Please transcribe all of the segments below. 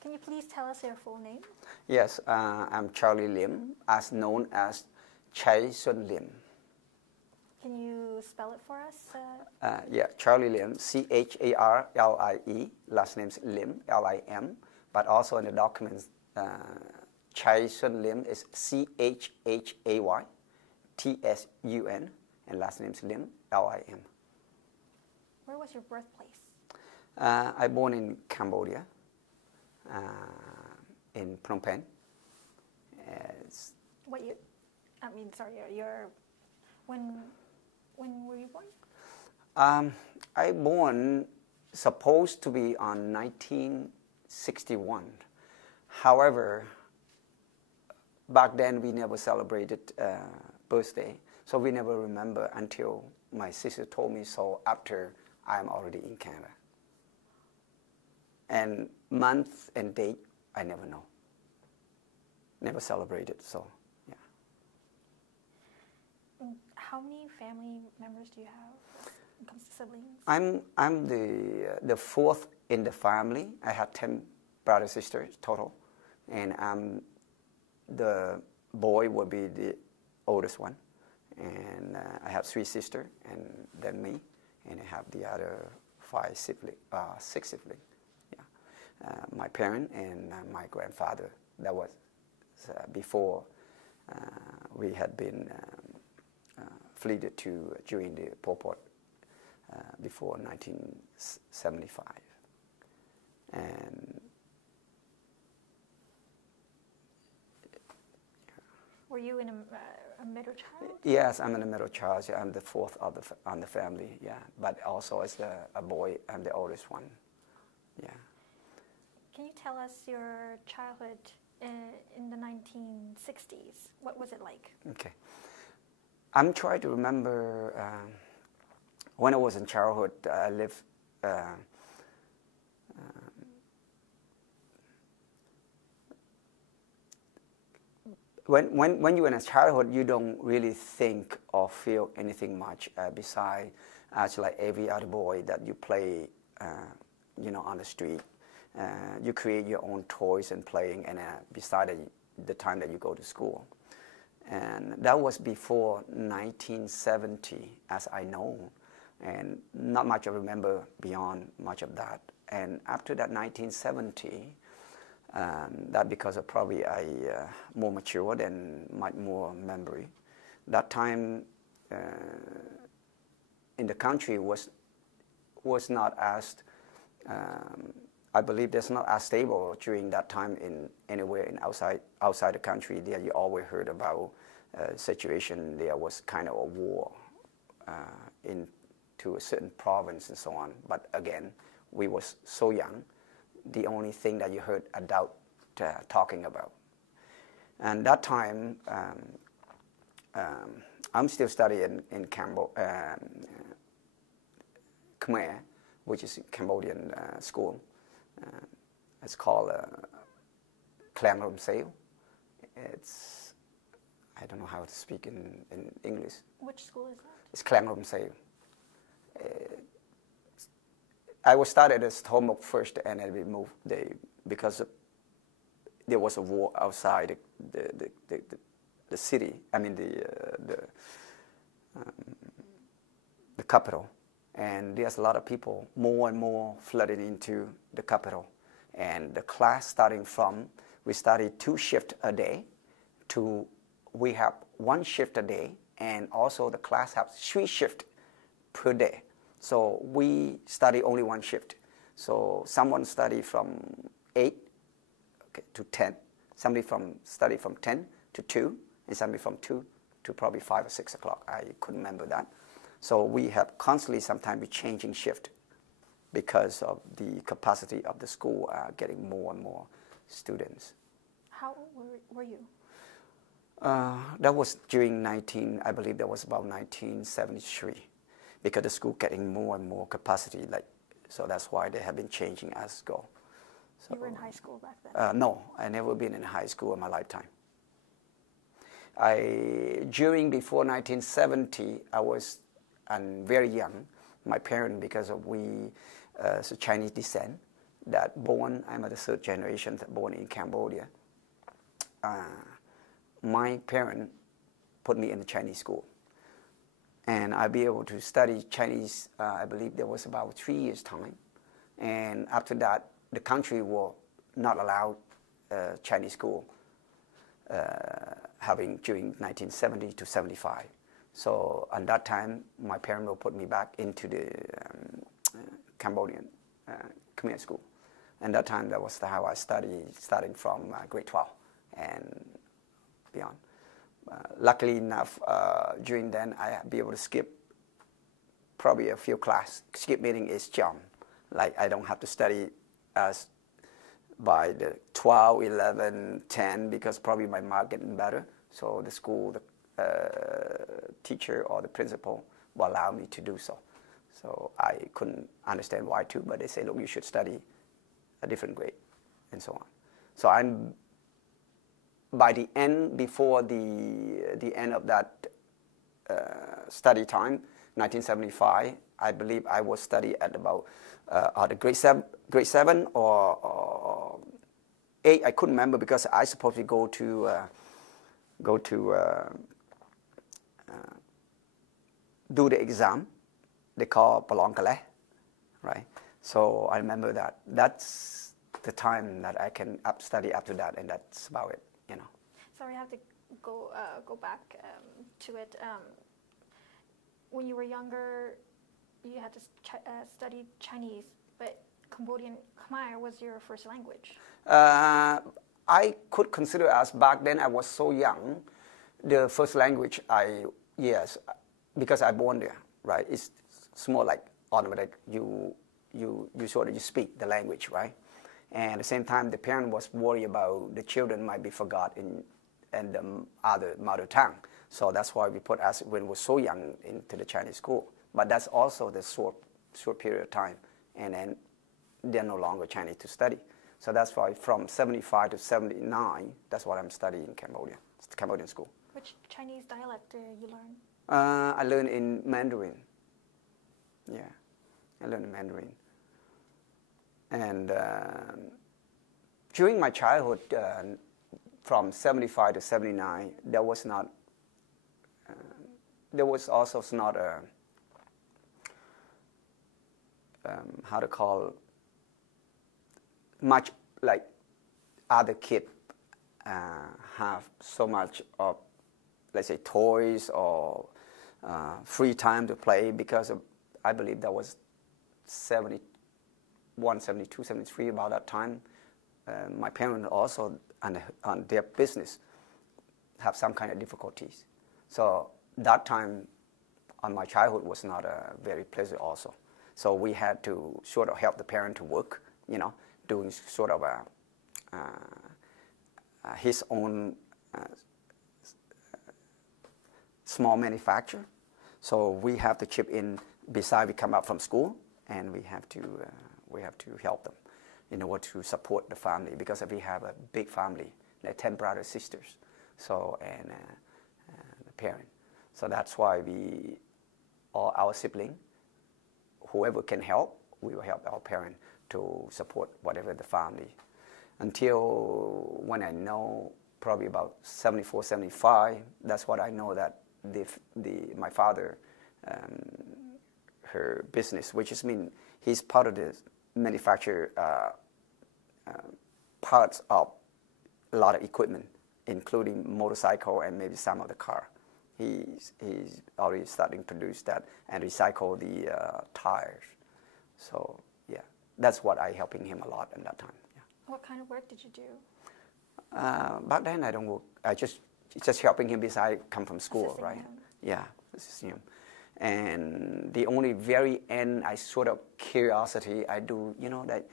Can you please tell us your full name? Yes, I'm Charlie Lim, as known as Chai Sun Lim. Can you spell it for us? Yeah, Charlie Lim, C-H-A-R-L-I-E, last name's Lim, L-I-M, but also in the documents, Chai Sun Lim is C-H-H-A-Y, T-S-U-N, and last name's Lim, L-I-M. Where was your birthplace? I born in Cambodia, in Phnom Penh. What year? I mean, sorry, when were you born? I born supposed to be on 1961. However, back then we never celebrated birthday, so we never remember until my sister told me so after I'm already in Canada. And month and date, I never know. Never celebrated, so yeah. How many family members do you have when it comes to siblings? I'm the fourth in the family. I have 10 brothers and sisters total, and the boy will be the oldest one. And I have 3 sisters, and then me, and I have the other 6 siblings. Yeah, my parent and my grandfather. That was before we had been fled to during the Pol Pot before 1975, and. Were you in a middle child? Yes, I'm in the middle child. Yeah, I'm the fourth on the family. Yeah, but also as a boy, I'm the oldest one. Yeah. Can you tell us your childhood in the 1960s? What was it like? Okay. I'm trying to remember when I was in childhood. I lived. When you're in a childhood, you don't really think or feel anything much besides, like every other boy that you play, on the street. You create your own toys and playing, and beside the time that you go to school. And that was before 1970, as I know, and not much I remember beyond much of that. And after that 1970, that because of probably I more matured and much more memory. That time in the country was not as I believe that's not as stable during that time in anywhere in outside the country. There you always heard about situation. There was kind of a war into a certain province and so on. But again, we was so young. The only thing that you heard adult talking about. And that time, I'm still studying in Coeurs, which is a Cambodian school. It's called Clam Rom Sale. It's, I don't know how to speak in English. Which school is that? It's Clam Rom Sale. I was started as Tomok first, and then we moved because there was a war outside the city. I mean the capital, and there's a lot of people more and more flooding into the capital. And the class starting from we studied 2 shifts a day to we have 1 shift a day, and also the class has 3 shifts per day. So we study only 1 shift. So someone study from 8 to 10. Somebody study from 10 to 2, and somebody from 2 to probably 5 or 6 o'clock. I couldn't remember that. So we have constantly sometimes changing shift because of the capacity of the school getting more and more students. How old were you? That was during I believe that was about 1973. Because the school getting more and more capacity, so that's why they have been changing as go. So, you were in high school back then? No, I never been in high school in my lifetime. Before 1970, I was very young. My parents, because of we Chinese descent, that born, I'm the third generation that born in Cambodia. My parents put me in the Chinese school. And I'll be able to study Chinese, I believe there was about 3 years' time. And after that, the country will not allow Chinese school having during 1970 to 75. So at that time, my parents will put me back into the Cambodian Khmer school. And that time, that was how I studied, starting from grade 12 and beyond. Luckily enough, during then, I'd be able to skip probably a few classes. Skip meaning is jump. Like I don't have to study as by the 12, 11, 10, because probably my mark getting better. So the school, the teacher or the principal will allow me to do so. So I couldn't understand why too, but they say, look, you should study a different grade, and so on. So I'm, by the end, before the end of that study time, 1975, I believe I was study at about the grade 7 or 8. I couldn't remember because I supposed to go to do the exam. They call Palongkale, right? So I remember that. That's the time that I can study after that, and that's about it, you know. Sorry, I have to go back to it. When you were younger, you had to study Chinese, but Cambodian Khmer was your first language. I could consider as back then I was so young, the first language yes, because I born there, right? It's more like automatic. You sort of speak the language, right? And at the same time, the parent was worried about the children might be forgot in the other mother tongue. So that's why we put us when we were so young into the Chinese school. But that's also the short period of time, and then they're no longer Chinese to study. So that's why from 75 to 79, that's what I'm studying in Cambodia. It's the Cambodian school. Which Chinese dialect did you learn? I learned in Mandarin. Yeah, I learned in Mandarin. And during my childhood, from 75 to 79, there was also not a, how to call, much like other kids have so much of, let's say, toys or free time to play, because I believe that was 71, 72, 73, about that time. My parents also on their business have some kind of difficulties. So that time on my childhood was not very pleasant also. So we had to sort of help the parent to work, you know, doing sort of his own small manufacture. So we have to chip in besides we come out from school, and we have to help them in order to support the family, because we have a big family, like 10 brothers, sisters, so and the parent. So that's why all our siblings, whoever can help, we will help our parent to support whatever the family. Until when I know, probably about 74, 75, that's what I know that my father, her business, which is he's part of the manufacture parts of a lot of equipment, including motorcycle and maybe some of the car. He's already starting to produce that and recycle the tires. So yeah, that's what I helping him a lot at that time. Yeah. What kind of work did you do? Back then I don't work. I just helping him besides come from school, Assisting right? him. Yeah, assisting him. And the only very end, I sort of curiosity, I do, you know, that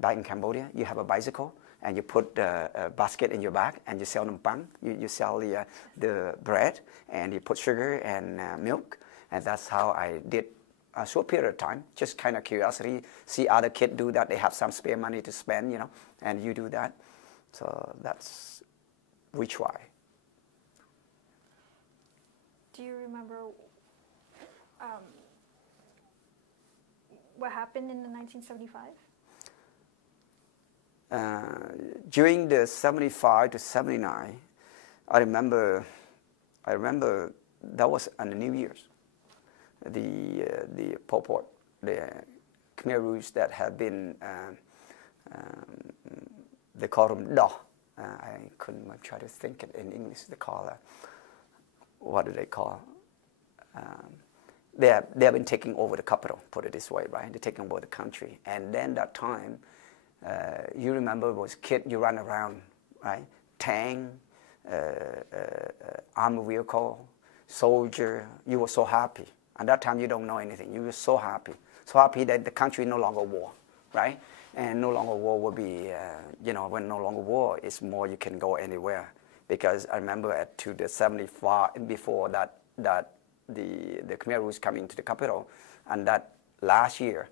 back in Cambodia, you have a bicycle and you put a basket in your back and you sell them bun. You sell the bread and you put sugar and milk. And that's how I did a short period of time, just kind of curiosity, see other kids do that. They have some spare money to spend, you know, and you do that. So that's we try. Do you remember what happened in the 1975? during the 75 to 79, I remember that was on the New Year's. The Pol Pot, the Khmer Rouge that had been, they call them DO. I couldn't try to think it in English. They call what do they call? They have been taking over the capital, put it this way, right? They're taking over the country. And then that time, you remember, was kid, you run around, right? Tank, armored vehicle, soldier. You were so happy. At that time, you don't know anything. You were so happy. So happy that the country no longer war, right? And no longer war will be, when no longer war, it's more you can go anywhere. Because I remember to the 75, before that the Khmer Rouge coming to the capital, and that last year,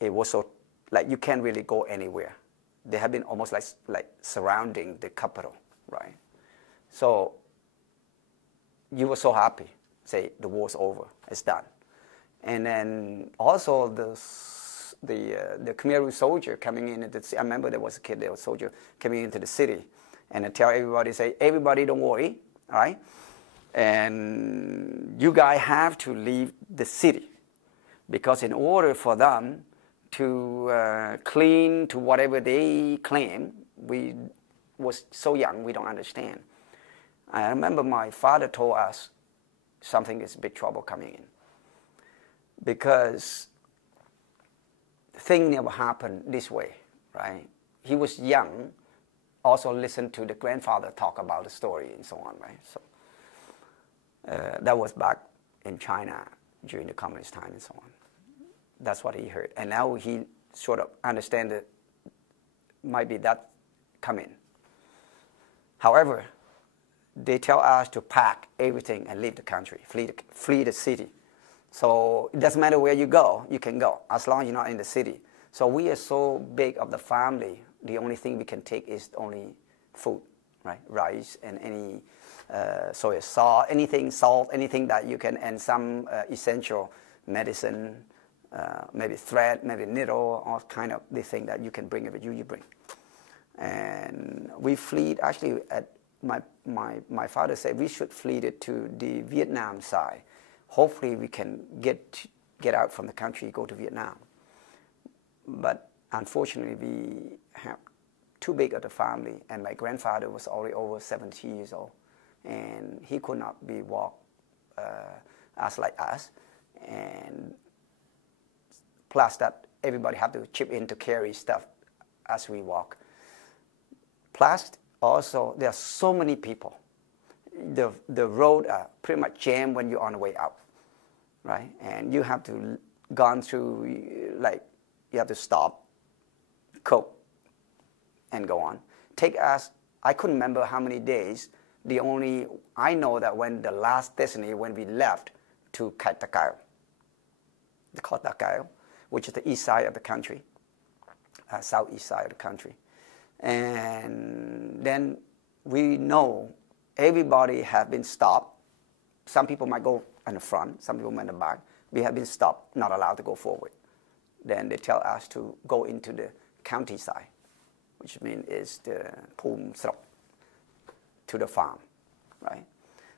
it was so, like you can't really go anywhere. They have been almost like surrounding the capital, right? So you were so happy, say the war's over, it's done. And then also the Khmer Rouge soldier coming in, I remember there was a kid, there was a soldier coming into the city, and they tell everybody, say, everybody don't worry, all right? And you guys have to leave the city, because in order for them to clean to whatever they claim, we was so young, we don't understand. I remember my father told us something is big trouble coming in, because thing never happened this way, right? He was young, also listened to the grandfather talk about the story and so on, right? So that was back in China during the communist time and so on. That's what he heard. And now he sort of understands that might be that coming. However, they tell us to pack everything and leave the country, flee the city. So it doesn't matter where you go, you can go, as long as you're not in the city. So we are so big of the family, the only thing we can take is only food, right? Rice and any soy sauce, salt, anything that you can, and some essential medicine, maybe thread, maybe needle, all kind of the thing that you can bring with you, you bring. And we fleed, actually, at my father said we should flee it to the Vietnam side. Hopefully we can get out from the country, go to Vietnam. But unfortunately, we have too big of the family, and my grandfather was already over 70 years old, and he could not be walked as like us. And plus that everybody had to chip in to carry stuff as we walk. Plus also there are so many people. The road are pretty much jammed when you're on the way out, right? And you have to gone through, like, you have to stop, cook, and go on. Take us, I couldn't remember how many days. I know that when the last destination, when we left to Takao, they call Takao, which is the east side of the country, southeast side of the country. And then we know everybody has been stopped. Some people might go in the front, some people might in the back. We have been stopped, not allowed to go forward. Then they tell us to go into the countryside, which means is the Pum Srok, to the farm, right?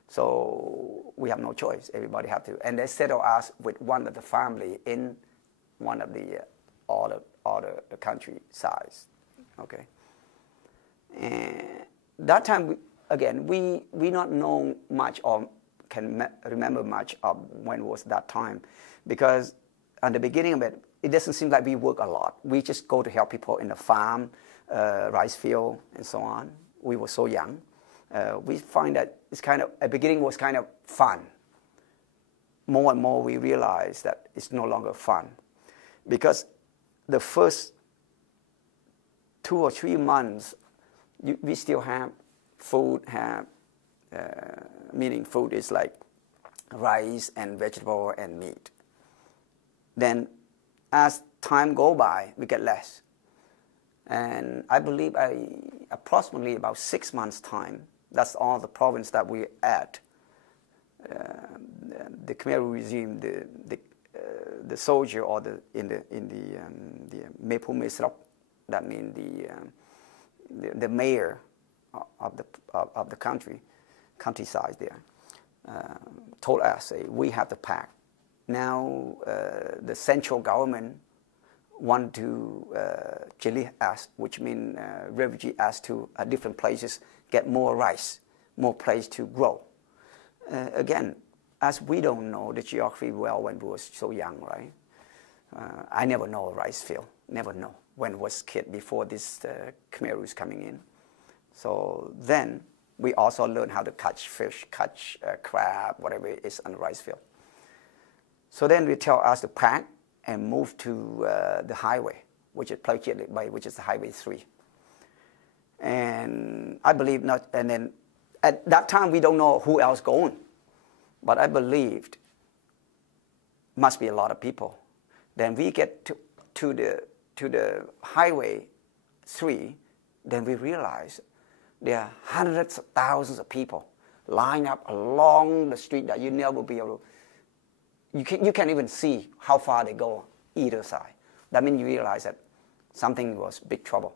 So we have no choice. Everybody have to. And they settle us with one of the family in one of the all the countrysides, okay? And that time, we not know much or can remember much of when was that time, because at the beginning of it, it doesn't seem like we work a lot. We just go to help people in the farm, rice field, and so on. We were so young. We find that it's kind of, at the beginning was kind of fun. More and more we realize that it's no longer fun, because the first 2 or 3 months, we still have food, meaning food is like rice and vegetable and meat. Then as time go by, we get less. And I believe approximately about 6 months' time, that's all the province that we at. The Khmer regime, the soldier or in the Mephu Mesrok that means the mayor of the countryside there, told us, we have the pact. Now the central government want to chili us, which means refugee us to different places, get more rice, more place to grow. Again, as we don't know the geography well when we were so young, right? I never know a rice field, never know when I was a kid before this Khmer was coming in. So then we also learned how to catch fish, catch crab, whatever it is on the rice field. So then they tell us to pack and move to the highway, which is Plaquemine Bay, which is the Highway 3. And I believe not, and then at that time we don't know who else going, but I believed must be a lot of people. Then we get to the Highway 3, then we realize there are hundreds of thousands of people lined up along the street that you never be able to, you can't even see how far they go either side. That means you realize that something was big trouble.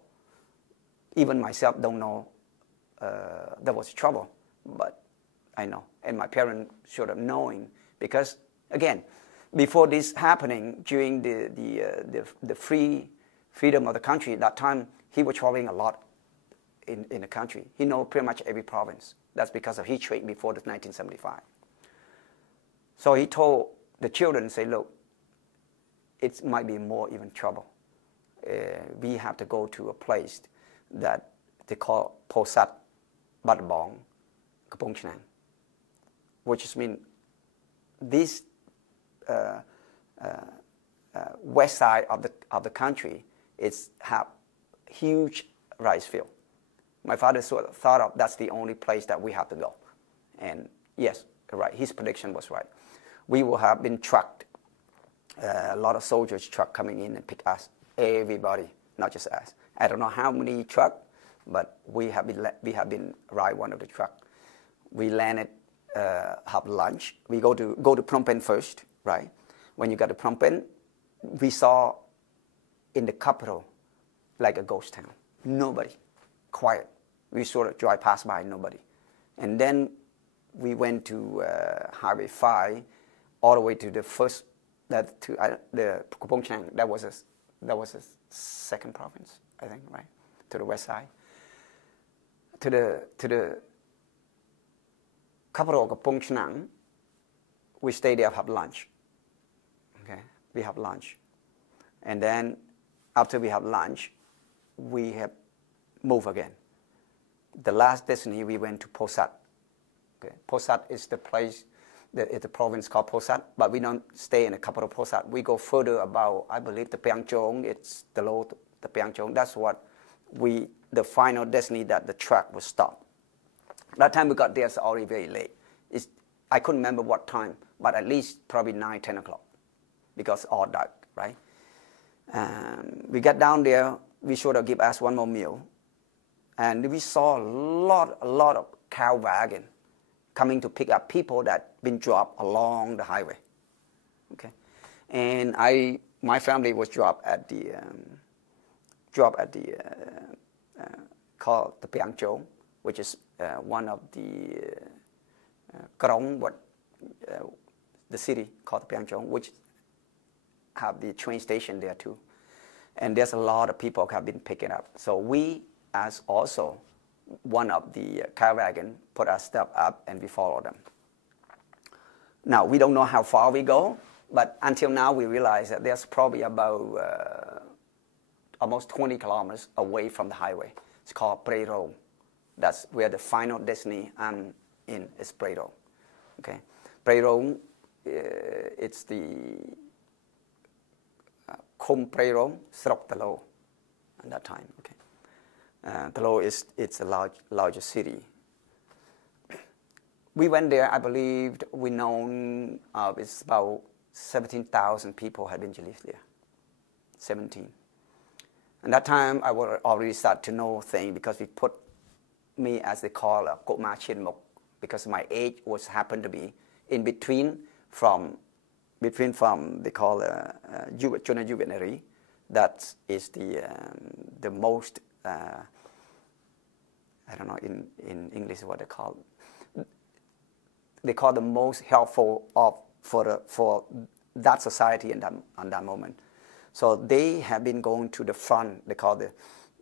Even myself don't know there was trouble, but I know. And my parents should have knowing because, again, before this happening, during the freedom of the country, that time he was traveling a lot in the country. He knows pretty much every province. That's because of he trade before the 1975. So he told the children, say, look, it might be more even trouble. We have to go to a place that they call Posat Batbong Kapong Chnang, which means this west side of the country is have huge rice field. My father sort of thought of that's the only place that we have to go, and yes, right, his prediction was right. We will have been trucked, a lot of soldiers truck coming in and pick us, everybody, not just us. I don't know how many truck, but we have been ride one of the truck. We landed, have lunch. We go to Phnom Penh first, right? When you got to Phnom Penh, we saw in the capital like a ghost town. Nobody, quiet. We sort of drive past by, nobody. And then we went to Highway 5, all the way to the first, the Kapong Chang. That was a second province, I think, right? To the west side. To the capital of Kapong Chnang, we stay there, have lunch. Okay, we have lunch, and then after we have lunch, we have move again. The last destiny we went to Posat. Okay, Posat is the place, the province called Posat, but we don't stay in the capital Posat. We go further about, I believe, the Piang Chong. It's the low the Piang Chong. That's what the final destiny that the truck was stopped. That time we got there, it's already very late. I couldn't remember what time, but at least probably 9, 10 o'clock, because all dark, right? We got down there, we sort of give us one more meal, and we saw a lot of cow wagon coming to pick up people that been dropped along the highway. Okay, and my family was dropped at the called the Piang Chong, which is one of the Krong, the city called Piang Chong, which have the train station there too. And there's a lot of people have been picking up. So we, as also one of the car wagon, put our stuff up and we follow them. Now, we don't know how far we go, but until now we realize that there's probably about almost 20 kilometers away from the highway. It's called Prero. That's where the final destiny I'm in is Prero. Okay, Prero, it's the Khom Prero Srok Talo at that time. Okay, Talo it's a larger city. We went there. I believe we known it's about 17,000 people had been released there. 17. And that time I would already start to know things because we put me as they call a Kotma Chin Mok, because my age was happened to be in between from they call junior juvenile, That is the most, I don't know in English what they call the most helpful for that society in on that moment. So they have been going to the front, they call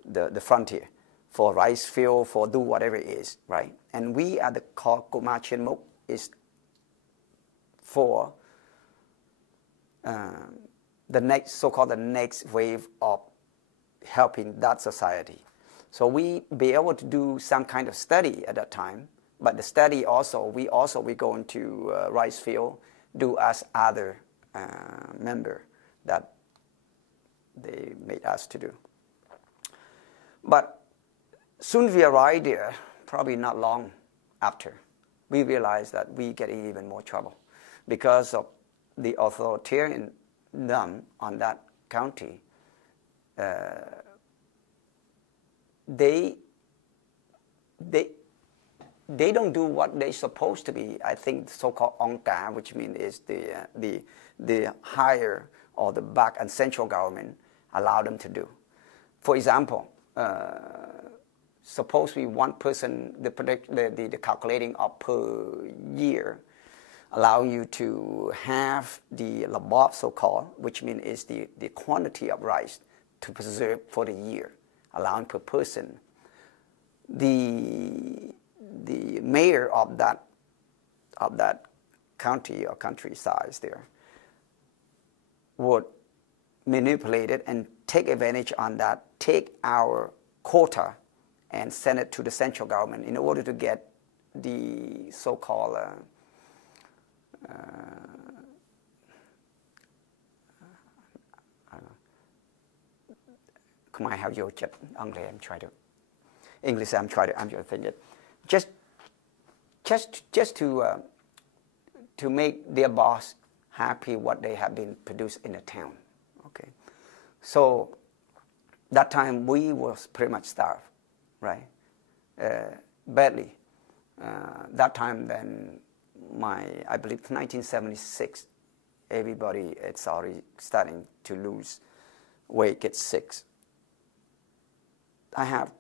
the frontier, for rice field, for do whatever it is, right? And we at the Coeurs Chen Mok is for the next, so-called the next wave of helping that society. So we be able to do some kind of study at that time, but the study also, we go into rice field, do as other member that they made us to do. But soon we arrived there, probably not long after, we realized that we get in even more trouble because of the authoritarian on that county. They don't do what they're supposed to be. I think so-called Onka, which means is the higher or the back and central government allow them to do. For example, suppose we one person, the calculating of per year allow you to have the labob so-called, which means is the quantity of rice to preserve for the year, allowing per person. The mayor of that county or countryside there would manipulate it and take advantage on that, take our quota and send it to the central government in order to get the so-called Khmer how you chat Anglais I'm trying to English I'm trying to think it just to make their boss happy what they have been produced in the town. Okay, so that time we was pretty much starved, right? Badly. That time then I believe 1976, everybody it's already starting to lose weight, get sick. I have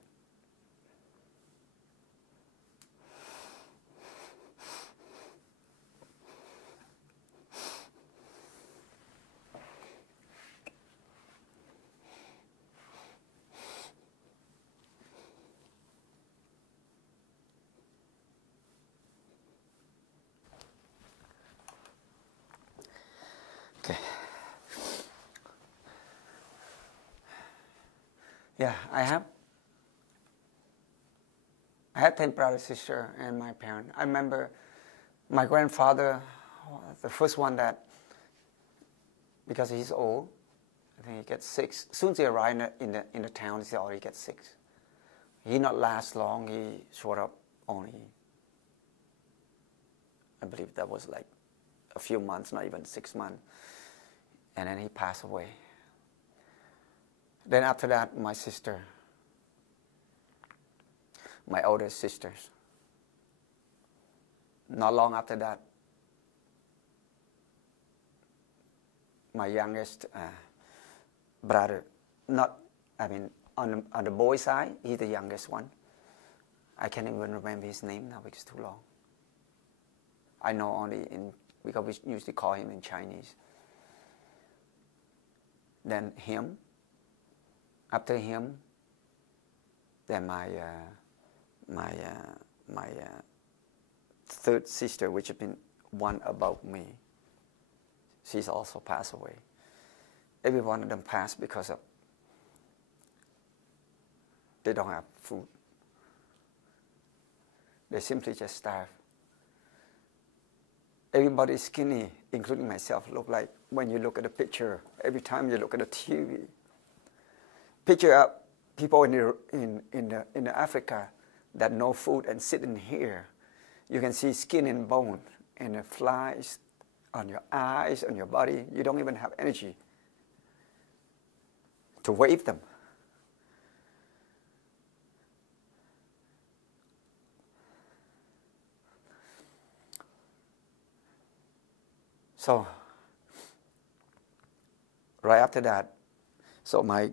okay. Yeah, I have 10 brothers, sisters, and my parents. I remember my grandfather, the first one that, because he's old, I think he gets sick. As soon as he arrived in the town, he already gets sick. He not last long. He showed up only, I believe that was like a few months, not even 6 months. And then he passed away. Then after that, my sister, my older sisters. Not long after that, my youngest brother, on the boy side, he's the youngest one. I can't even remember his name now because it's too long. I know only because we usually call him in Chinese. Then him. After him, then my third sister, which has been one above me, she's also passed away. Every one of them passed because of they don't have food. They simply just starve. Everybody is skinny, including myself, look like when you look at the picture, every time you look at the TV. Picture up people in Africa that no food and sitting here. You can see skin and bone and the flies on your eyes, on your body. You don't even have energy to wave them. So, right after that, So my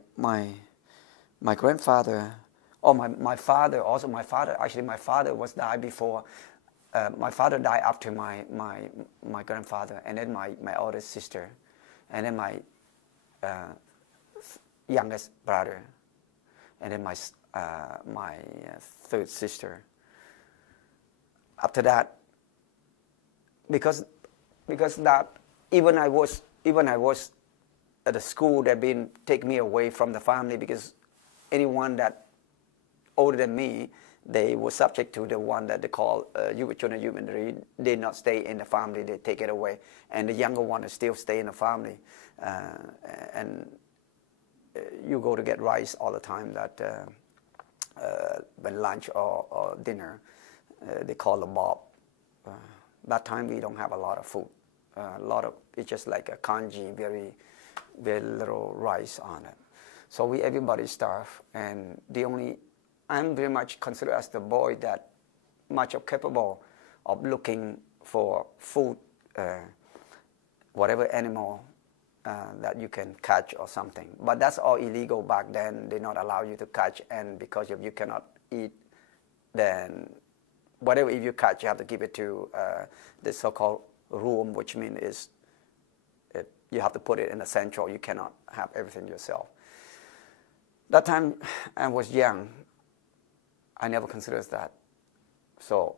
grandfather, or my father, also my father, actually my father was died before, my father died after my grandfather, and then my oldest sister, and then my youngest brother, and then my third sister. After that, because that even I was at the school, that been take me away from the family, because anyone that older than me, they were subject to the one that they call human. They not stay in the family, they take it away, and the younger one is still stay in the family, and you go to get rice all the time. That when lunch or dinner, they call a bob. That time we don't have a lot of food. It's just like a kanji, very little rice on it. So everybody starve, and I'm very much considered as the boy that much capable of looking for food, whatever animal that you can catch or something. But that's all illegal back then. They not allow you to catch, and because if you cannot eat, then whatever if you catch, you have to give it to the so-called room, which means you have to put it in the central. You cannot have everything yourself. That time I was young. I never considered that. So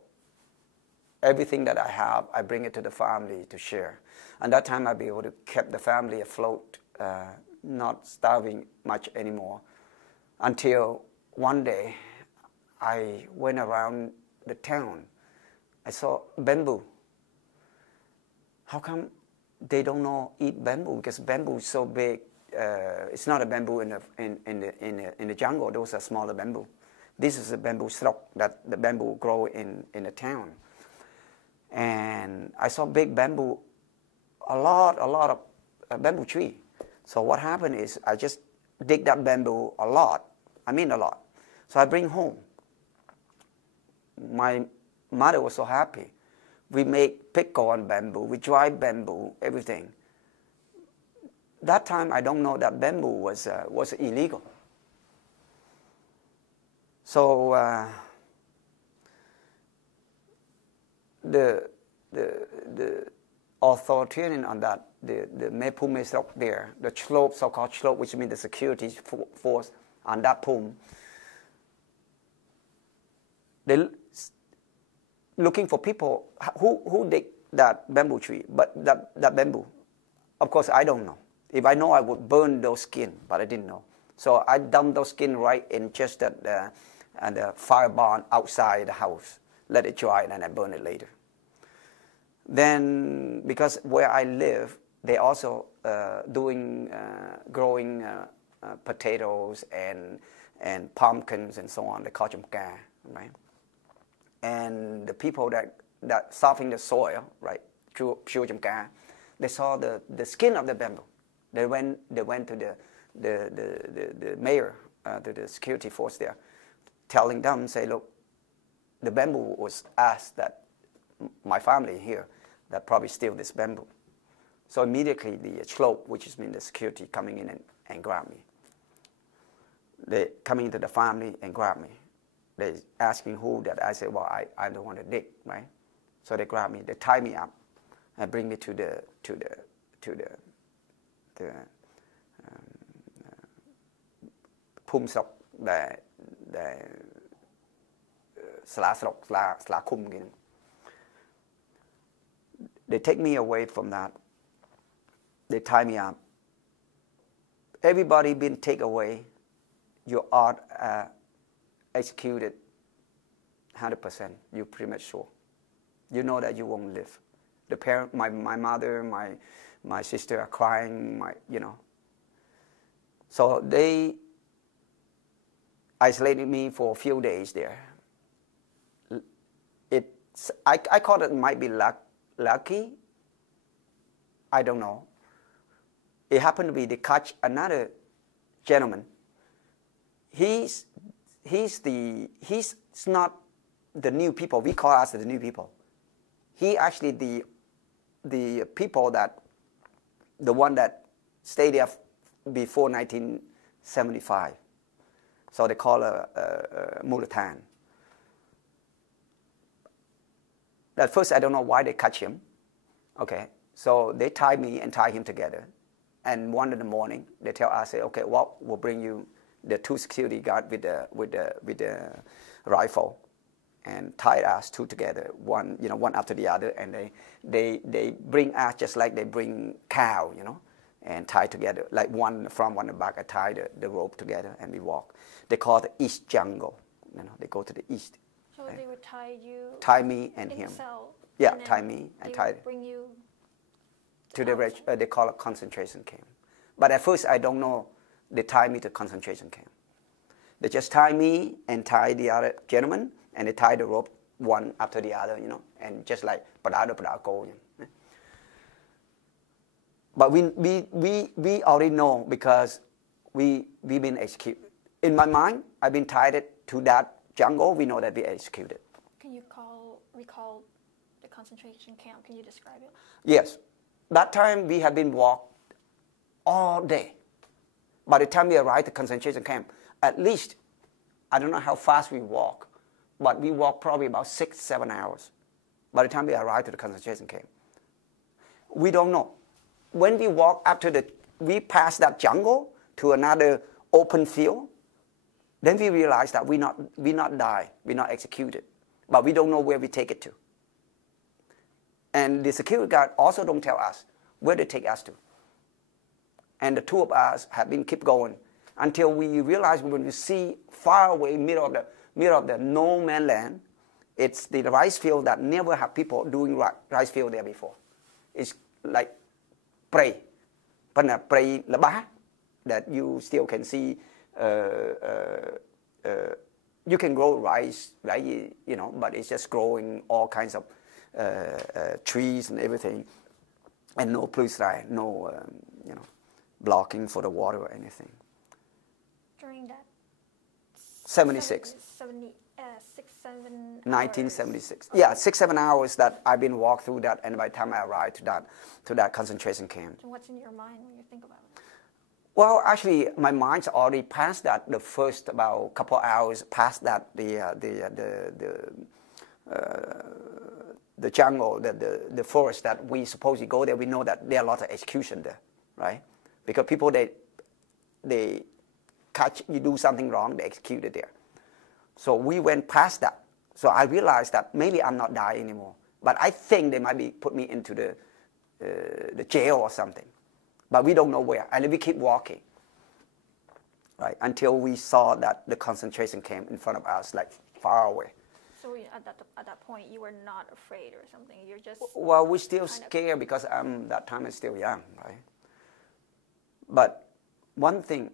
everything that I have, I bring it to the family to share. And that time I'd be able to keep the family afloat, not starving much anymore. Until one day, I went around the town. I saw bamboo. How come they don't know eat bamboo? Because bamboo is so big. It's not a bamboo in the jungle. Those are smaller bamboo. This is a bamboo stalk that the bamboo grow in the town. And I saw big bamboo, a lot of bamboo tree. So what happened is I just dig that bamboo a lot. I mean a lot. So I bring home. My mother was so happy. We make pickle on bamboo. We dry bamboo, everything. That time I don't know that bamboo was illegal. So the authoritarian on that, the Mepume there, the slope, so-called slope, which means the security force on that pum, they looking for people who dig that bamboo tree, but that bamboo. Of course, I don't know. If I know, I would burn those skin, but I didn't know. So I dumped those skin right in just at the fire barn outside the house. Let it dry, and then I burn it later. Then, because where I live, they also growing potatoes and pumpkins and so on. They call them Coeurs, right? And the people that softening the soil, right, through Coeurs, they saw the skin of the bamboo. They went to the mayor, to the security force there, telling them, say, look, the bamboo was asked that my family here that probably steal this bamboo. So immediately the slope, which is mean the security, coming in and grab me. They coming into the family and grab me. They asking who that. I said, well, I don't want to dig, right? So they grab me, they tie me up, and bring me to the phum sọc để xả khum. They take me away from that. They tie me up. Everybody been taken away. You are executed 100%. You're pretty much sure. You know that you won't live. The parent, my mother, my sister are crying. So they isolated me for a few days there. I call it might be lucky. I don't know. It happened to be they catch another gentleman. He's not the new people. We call us the new people. He actually the people that the one that stayed there before 1975. So they call a Mulatan. At first, I don't know why they catch him. Okay, so they tie me and tie him together. And 1 in the morning, they tell us, say, okay, well, we'll bring you the 2 security guard with the rifle, and tie us 2 together, one after the other, and they bring us just like they bring cow, and tie together, like one in the front, one in the back. I tie the rope together, and we walk. They call it the East Jungle. They go to the east. So they would tie me and in him. The cell, yeah, and tie me and tie. Bring you to the they call it concentration camp. But at first I don't know they tie me to concentration camp. They just tie me and tie the other gentleman, and they tie the rope one after the other, and just like go. But we already know because we've been executed. In my mind, I've been tied to that jungle. We know that we executed. Can you recall the concentration camp? Can you describe it? Yes. That time we had been walked all day. By the time we arrived at the concentration camp, at least, I don't know how fast we walk, but we walked probably about 6-7 hours by the time we arrived at the concentration camp. We don't know. When we walk we passed that jungle to another open field, then we realized that we not die, we're not executed, but we don't know where we take it to. And the security guard also don't tell us where they take us to. And the 2 of us have been keep going until we realize when we see far away, middle of the no man land, it's the rice field that never have people doing rice field there before. It's like prey, prey lá that you still can see. You can grow rice, right? But it's just growing all kinds of trees and everything, and no blue sky, no blocking for the water or anything. During that 76. 1976. Okay. Yeah, 6-7 hours that I've been walked through that, and by the time I arrived to that concentration camp. So what's in your mind when you think about it? Well, actually, my mind's already past that. The first about couple hours past that, the jungle, the forest that we supposedly go there. We know that there are a lot of execution there, right? Because people they catch you do something wrong, they execute it there. So we went past that. So I realized that maybe I'm not dying anymore, but I think they might be put me into the jail or something. But we don't know where, and we keep walking, right, until we saw that the concentration camp in front of us, like far away. So at that point, you were not afraid or something. You're just well, we're still scared because that time is still young, right? But one thing,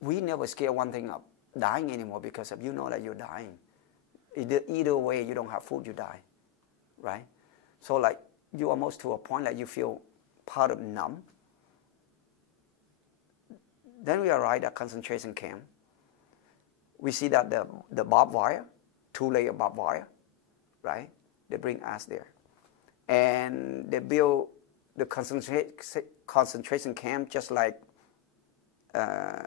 we never scare one thing of dying anymore because if you know that you're dying, either way you don't have food, you die, right? So like you almost to a point that you feel part of numb. Then we arrived at concentration camp. We see that the barbed wire, 2-layer barbed wire, right? They bring us there. And they build the concentration camp just like, how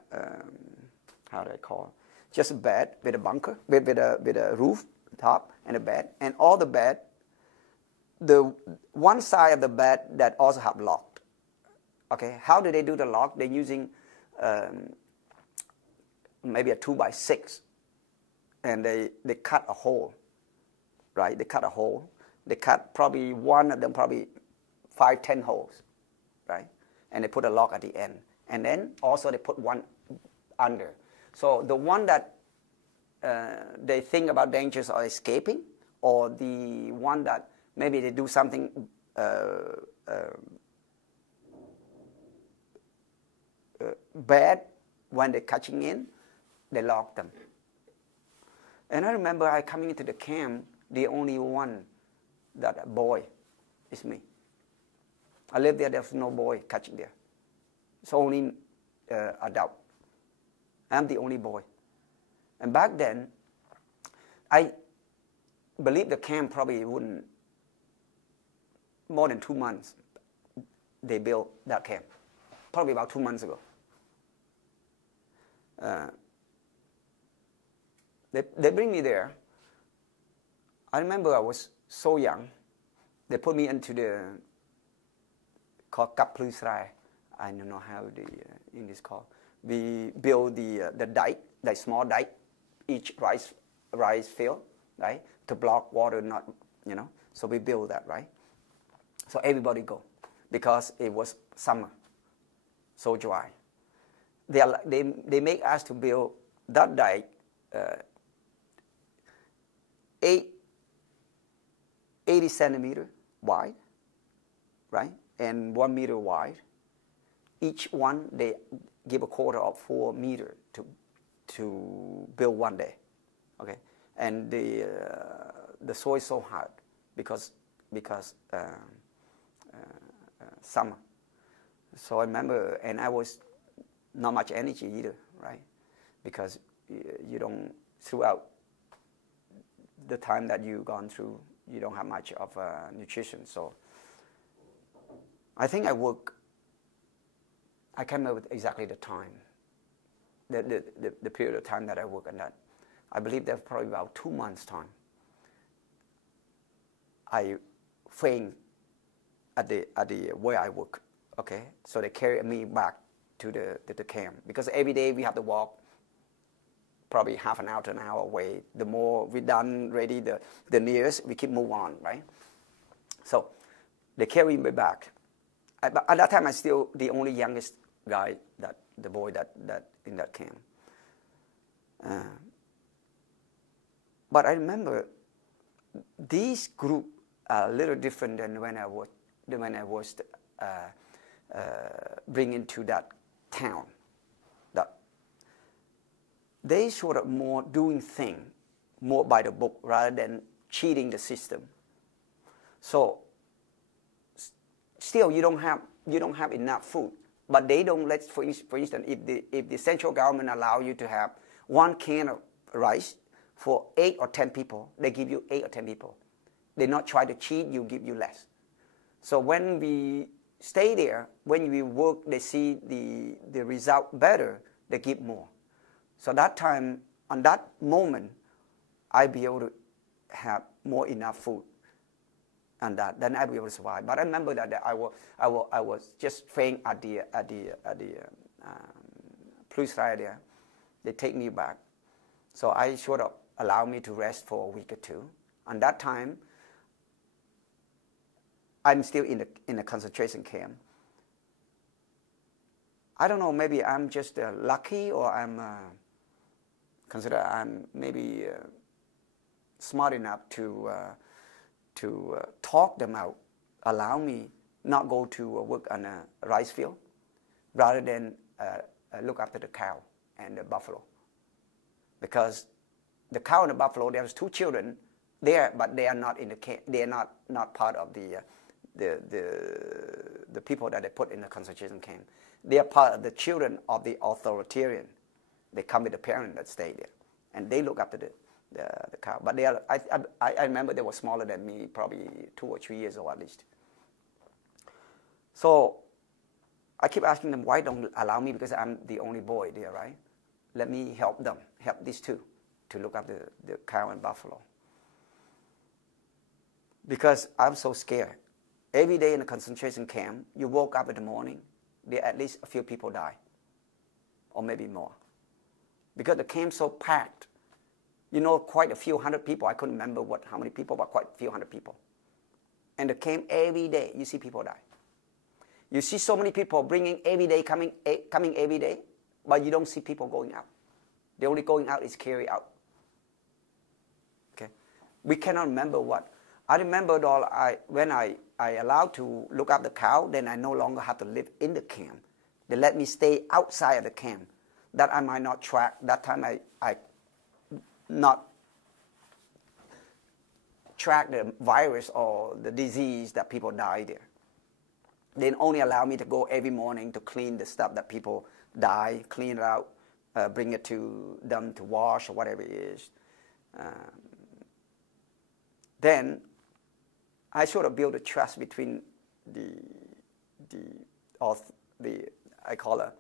do I call it? Just a bed with a bunker, with a roof top and a bed. And all the bed, the one side of the bed that also have locked. Okay, how do they do the lock? They're using maybe a 2x6, and they cut a hole, right? They cut a hole. They cut probably one of them, probably 5-10 holes, right? And they put a lock at the end. And then also they put one under. So the one that they think about dangers or escaping, or the one that maybe they do something bad when they're catching in, they lock them. And I remember I coming into the camp, the only one that a boy is me. I lived there, there's no boy catching there. It's only adult. I'm the only boy. And back then, I believe the camp probably wouldn't, more than 2 months, they built that camp. Probably about 2 months ago. They bring me there. I remember I was so young. They put me into the called cặp plư sài. I don't know how the English called. We build the dike, the small dike, each rice field, right, to block water, not, you know. So we build that, right. So everybody go, because it was summer, so dry. They make us to build that dike 80 centimeter wide, right, and 1 meter wide. Each one they give a quarter of 4 meters to build one day, okay. And the soil is so hard because summer. So I remember, and I was not much energy either, right, because you don't, throughout the time that you've gone through, you don't have much of nutrition. So I think I work. I can't remember exactly the time, the period of time that I work on that. I believe there's probably about 2 months' time. I faint at the where I work. Okay, so they carry me back to the camp, because every day we have to walk probably half an hour to an hour away. The more we done ready, the nearest we keep move on, right? So they carry me back. At that time, I'm still the only youngest guy, the boy that in that camp. But I remember these group are a little different than when I was bring into that town. That they sort of more doing thing more by the book rather than cheating the system. So still you don't have enough food, but they don't let, for instance, if the central government allow you to have 1 can of rice for 8 or 10 people, they give you 8 or 10 people. They not try to cheat you, give you less. So when we stay there, when we work, they see the result better, they give more. So that time, on that moment, I'd be able to have more enough food, and that then I'd be able to survive. But I remember that I was just praying at the Plư Sài there. They take me back, so I sort of allow me to rest for a week or two. And that time, I'm still in a concentration camp. I don't know, maybe I'm just lucky, or I'm consider I'm maybe smart enough to talk them out, allow me not go to work on a rice field, rather than look after the cow and the buffalo. Because the cow and the buffalo, there's 2 children there, but they are not in the camp. They are not part of the people that they put in the concentration camp. They are part of the children of the authoritarian. They come with the parent that stay there, and they look after the cow. But they are. I remember they were smaller than me, probably 2 or 3 years old at least. So I keep asking them, why don't allow me, because I'm the only boy there, right? Let me help them, help these 2 to look after the cow and buffalo. Because I'm so scared. Every day in the concentration camp, you woke up in the morning, there at least a few people die, or maybe more. Because the camp's so packed, you know, quite a few hundred people. I couldn't remember how many people, but quite a few hundred people. And the camp, every day, you see people die. You see so many people bringing every day, coming every day, but you don't see people going out. The only going out is carry out. Okay, we cannot remember what. I remember when I allowed to look after the cow, then I no longer have to live in the camp. They let me stay outside of the camp, that I might not track. That time I not track the virus or the disease that people die there. They only allow me to go every morning to clean the stuff that people die, clean it out, bring it to them to wash or whatever it is. Then I sort of build a trust between I call her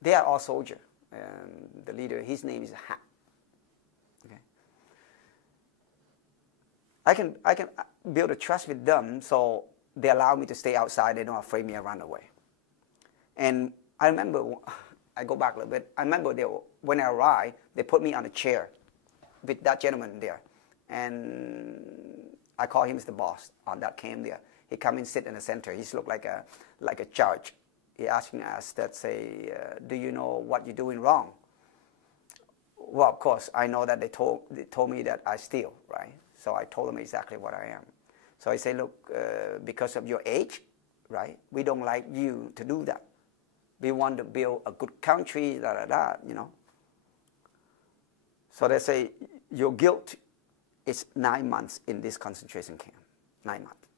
They are all soldiers. The leader, his name is Ha. Okay. I can build a trust with them, so they allow me to stay outside. They don't afraid me to run away. And I remember, I go back a little bit. I remember when I arrived, they put me on a chair with that gentleman there, and I call him the boss on that camp there. He come and sit in the center. He looked like a judge. He asking us that say, do you know what you're doing wrong? Well, of course, I know that they told me that I steal, right? So I told them exactly what I am. So I say, look, because of your age, right, we don't like you to do that. We want to build a good country, you know. So they say, your guilt is 9 months in this concentration camp, 9 months.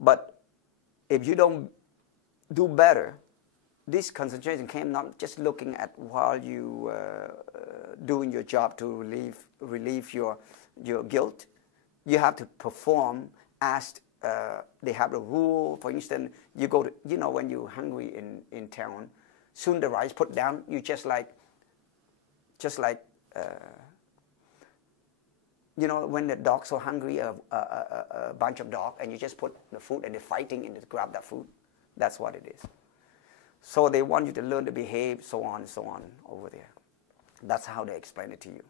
But if you don't do better, this concentration camp not just looking at while you doing your job to relieve your guilt. You have to perform as they have a rule. For instance, you go to, you know, when you're hungry in town, soon the rice put down, you just like you know, when the dog's so hungry, a bunch of dogs, and you just put the food and they're fighting and they grab that food. That's what it is. So they want you to learn to behave, so on and so on over there. That's how they explain it to you.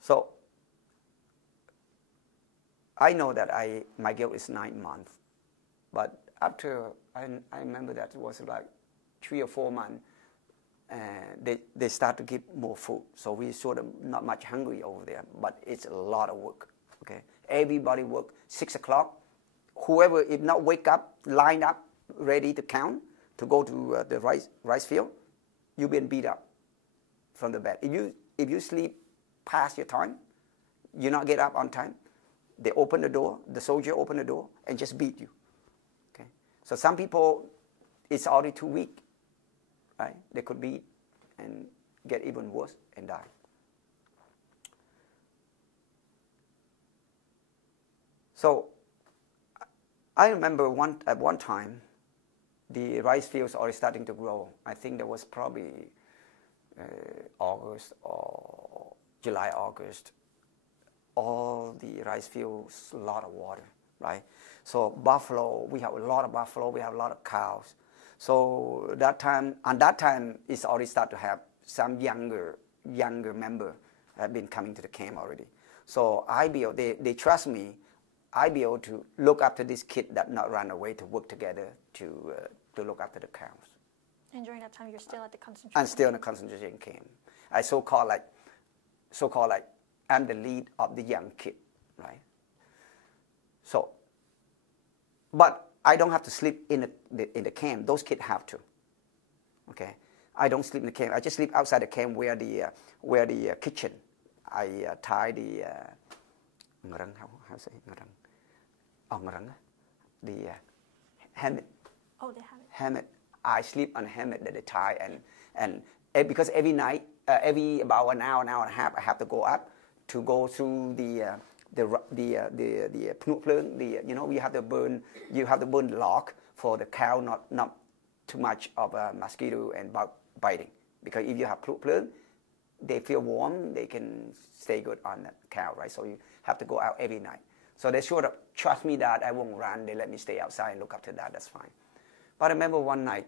So I know that my guilt is 9 months, but after I remember that it was like 3 or 4 months, they start to give more food. So we sort of not much hungry over there, but it's a lot of work. Okay, everybody work 6 o'clock. Whoever if not wake up, line up, ready to count to go to the rice field, you've been beat up from the bed. If you sleep past your time, you not get up on time, they open the door, the soldier open the door and just beat you. Okay, so some people it's already too weak, right? They could beat and get even worse and die. So I remember at one time, the rice fields already starting to grow. I think there was probably August or July, August. All the rice fields, a lot of water, right? So buffalo, we have a lot of buffalo, we have a lot of cows. So on that time, it's already start to have some younger member have been coming to the camp already. So they trust me. I be able to look after this kid that not run away, to work together to look after the cows. And during that time, you're still at the concentration. I'm still in the concentration camp. I so-called like I'm the lead of the young kid, right? So, but I don't have to sleep in the camp. Those kids have to. Okay, I don't sleep in the camp. I just sleep outside the camp where the kitchen. I tie the how say the hammock. Oh, they have it. Hammock. I sleep on a hammock that they tie, and because every night, every about an hour and a half, I have to go up to go through the you know, you have to burn the log for the cow not too much of a mosquito and bug biting, because if you have plug, they feel warm, they can stay good on the cow, right? So you have to go out every night. So they sort of trust me that I won't run. They let me stay outside and look after that. That's fine. But I remember one night,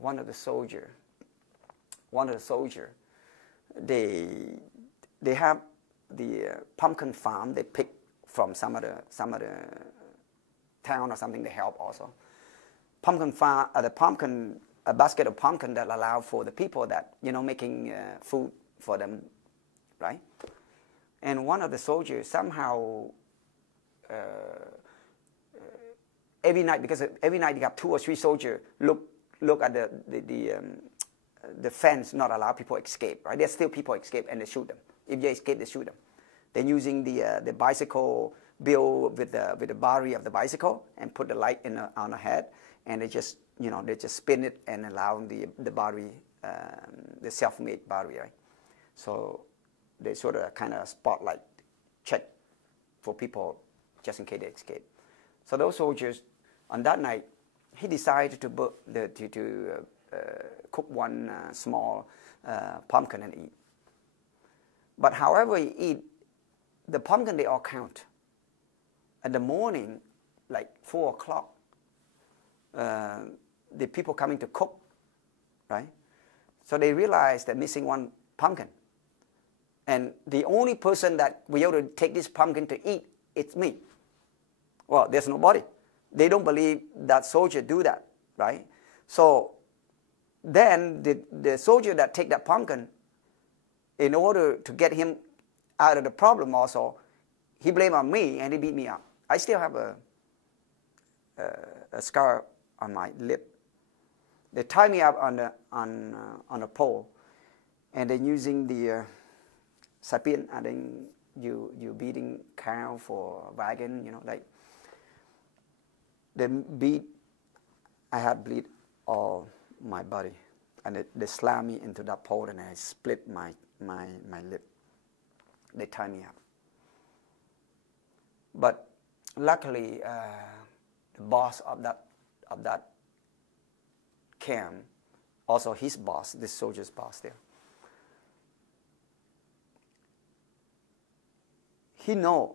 one of the soldier, they have the pumpkin farm. They pick from some other town or something. They help also. Pumpkin farm, a basket of pumpkin that allow for the people that, you know, making food for them, right? And one of the soldiers somehow every night, because every night you have 2 or 3 soldiers look at the fence, not allow people escape, right? There's still people escape and they shoot them. If they escape, they shoot them. They're using the bicycle built with the battery of the bicycle and put the light on the head, and they just spin it and allow the battery, the self-made battery, right? So they sort of kind of spotlight check for people just in case they escape. So those soldiers on that night, he decided to cook one small pumpkin and eat. But however he eat, the pumpkin they all count. In the morning, like 4 o'clock, the people coming to cook, right? So they realized they're missing one pumpkin. And the only person that we able to take this pumpkin to eat, it's me. Well, there's nobody. They don't believe that soldier do that, right? So then the soldier that take that pumpkin, in order to get him out of the problem also, he blamed on me and he beat me up. I still have a scar on my lip. They tie me up on a pole, and then using the sapien, and then you beating cow for wagon, like they beat. I had bleed all my body, and they slammed me into that pole, and I split my lip. They tie me up. But luckily, the boss of that camp, also his boss, this soldier's boss there, he know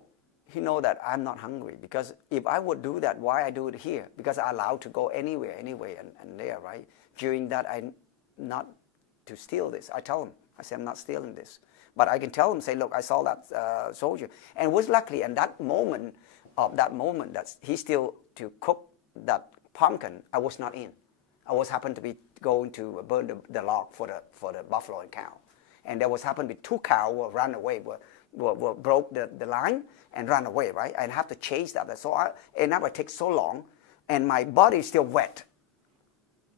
that I'm not hungry, because if I would do that, why I do it here? Because I'm allowed to go anywhere and there, right? During that, I'm not to steal this. I tell him, I say, I'm not stealing this. But I can tell him, say, look, I saw that soldier. And it was luckily in that moment that he still to cook that pumpkin, I was not in. I was happened to be going to burn the log for the buffalo and cow. And there was happened to be 2 cows who ran away, were broke the line and ran away, right? And have to chase that. So it never takes so long, and my body is still wet.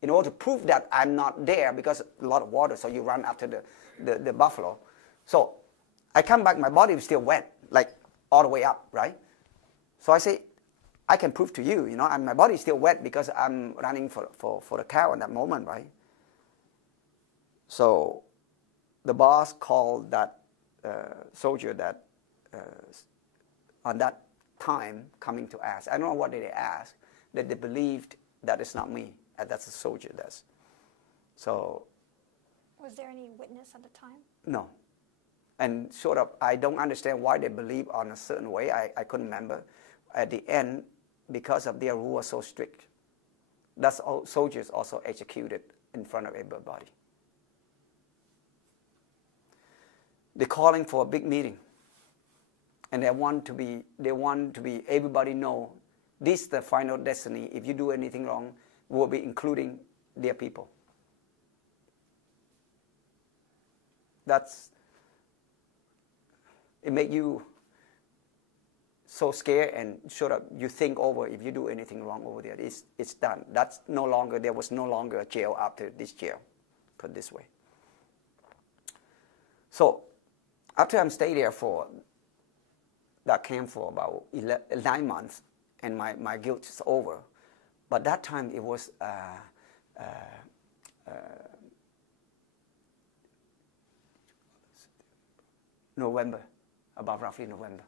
In order to prove that I'm not there, because a lot of water, so you run after the buffalo. So I come back, my body is still wet, like all the way up, right? So I say, I can prove to you, and my body is still wet because I'm running for the cow in that moment, right? So the boss called that soldier that on that time coming to ask. I don't know what did they ask, that they believed that it's not me, and that's the soldier that's. So. Was there any witness at the time? No. And sort of, I don't understand why they believe on a certain way. I couldn't remember. At the end, because of their rule was so strict, that's all soldiers also executed in front of everybody. They're calling for a big meeting, and they want to be everybody know this is the final destiny. If you do anything wrong, we'll be including their people. It make you so scared, and sort of you think over, if you do anything wrong over there, it's done. There was no longer a jail after this jail, put it this way. So after I'm stayed there for that camp for about 9 months, and my guilt is over. But that time it was November, about roughly November.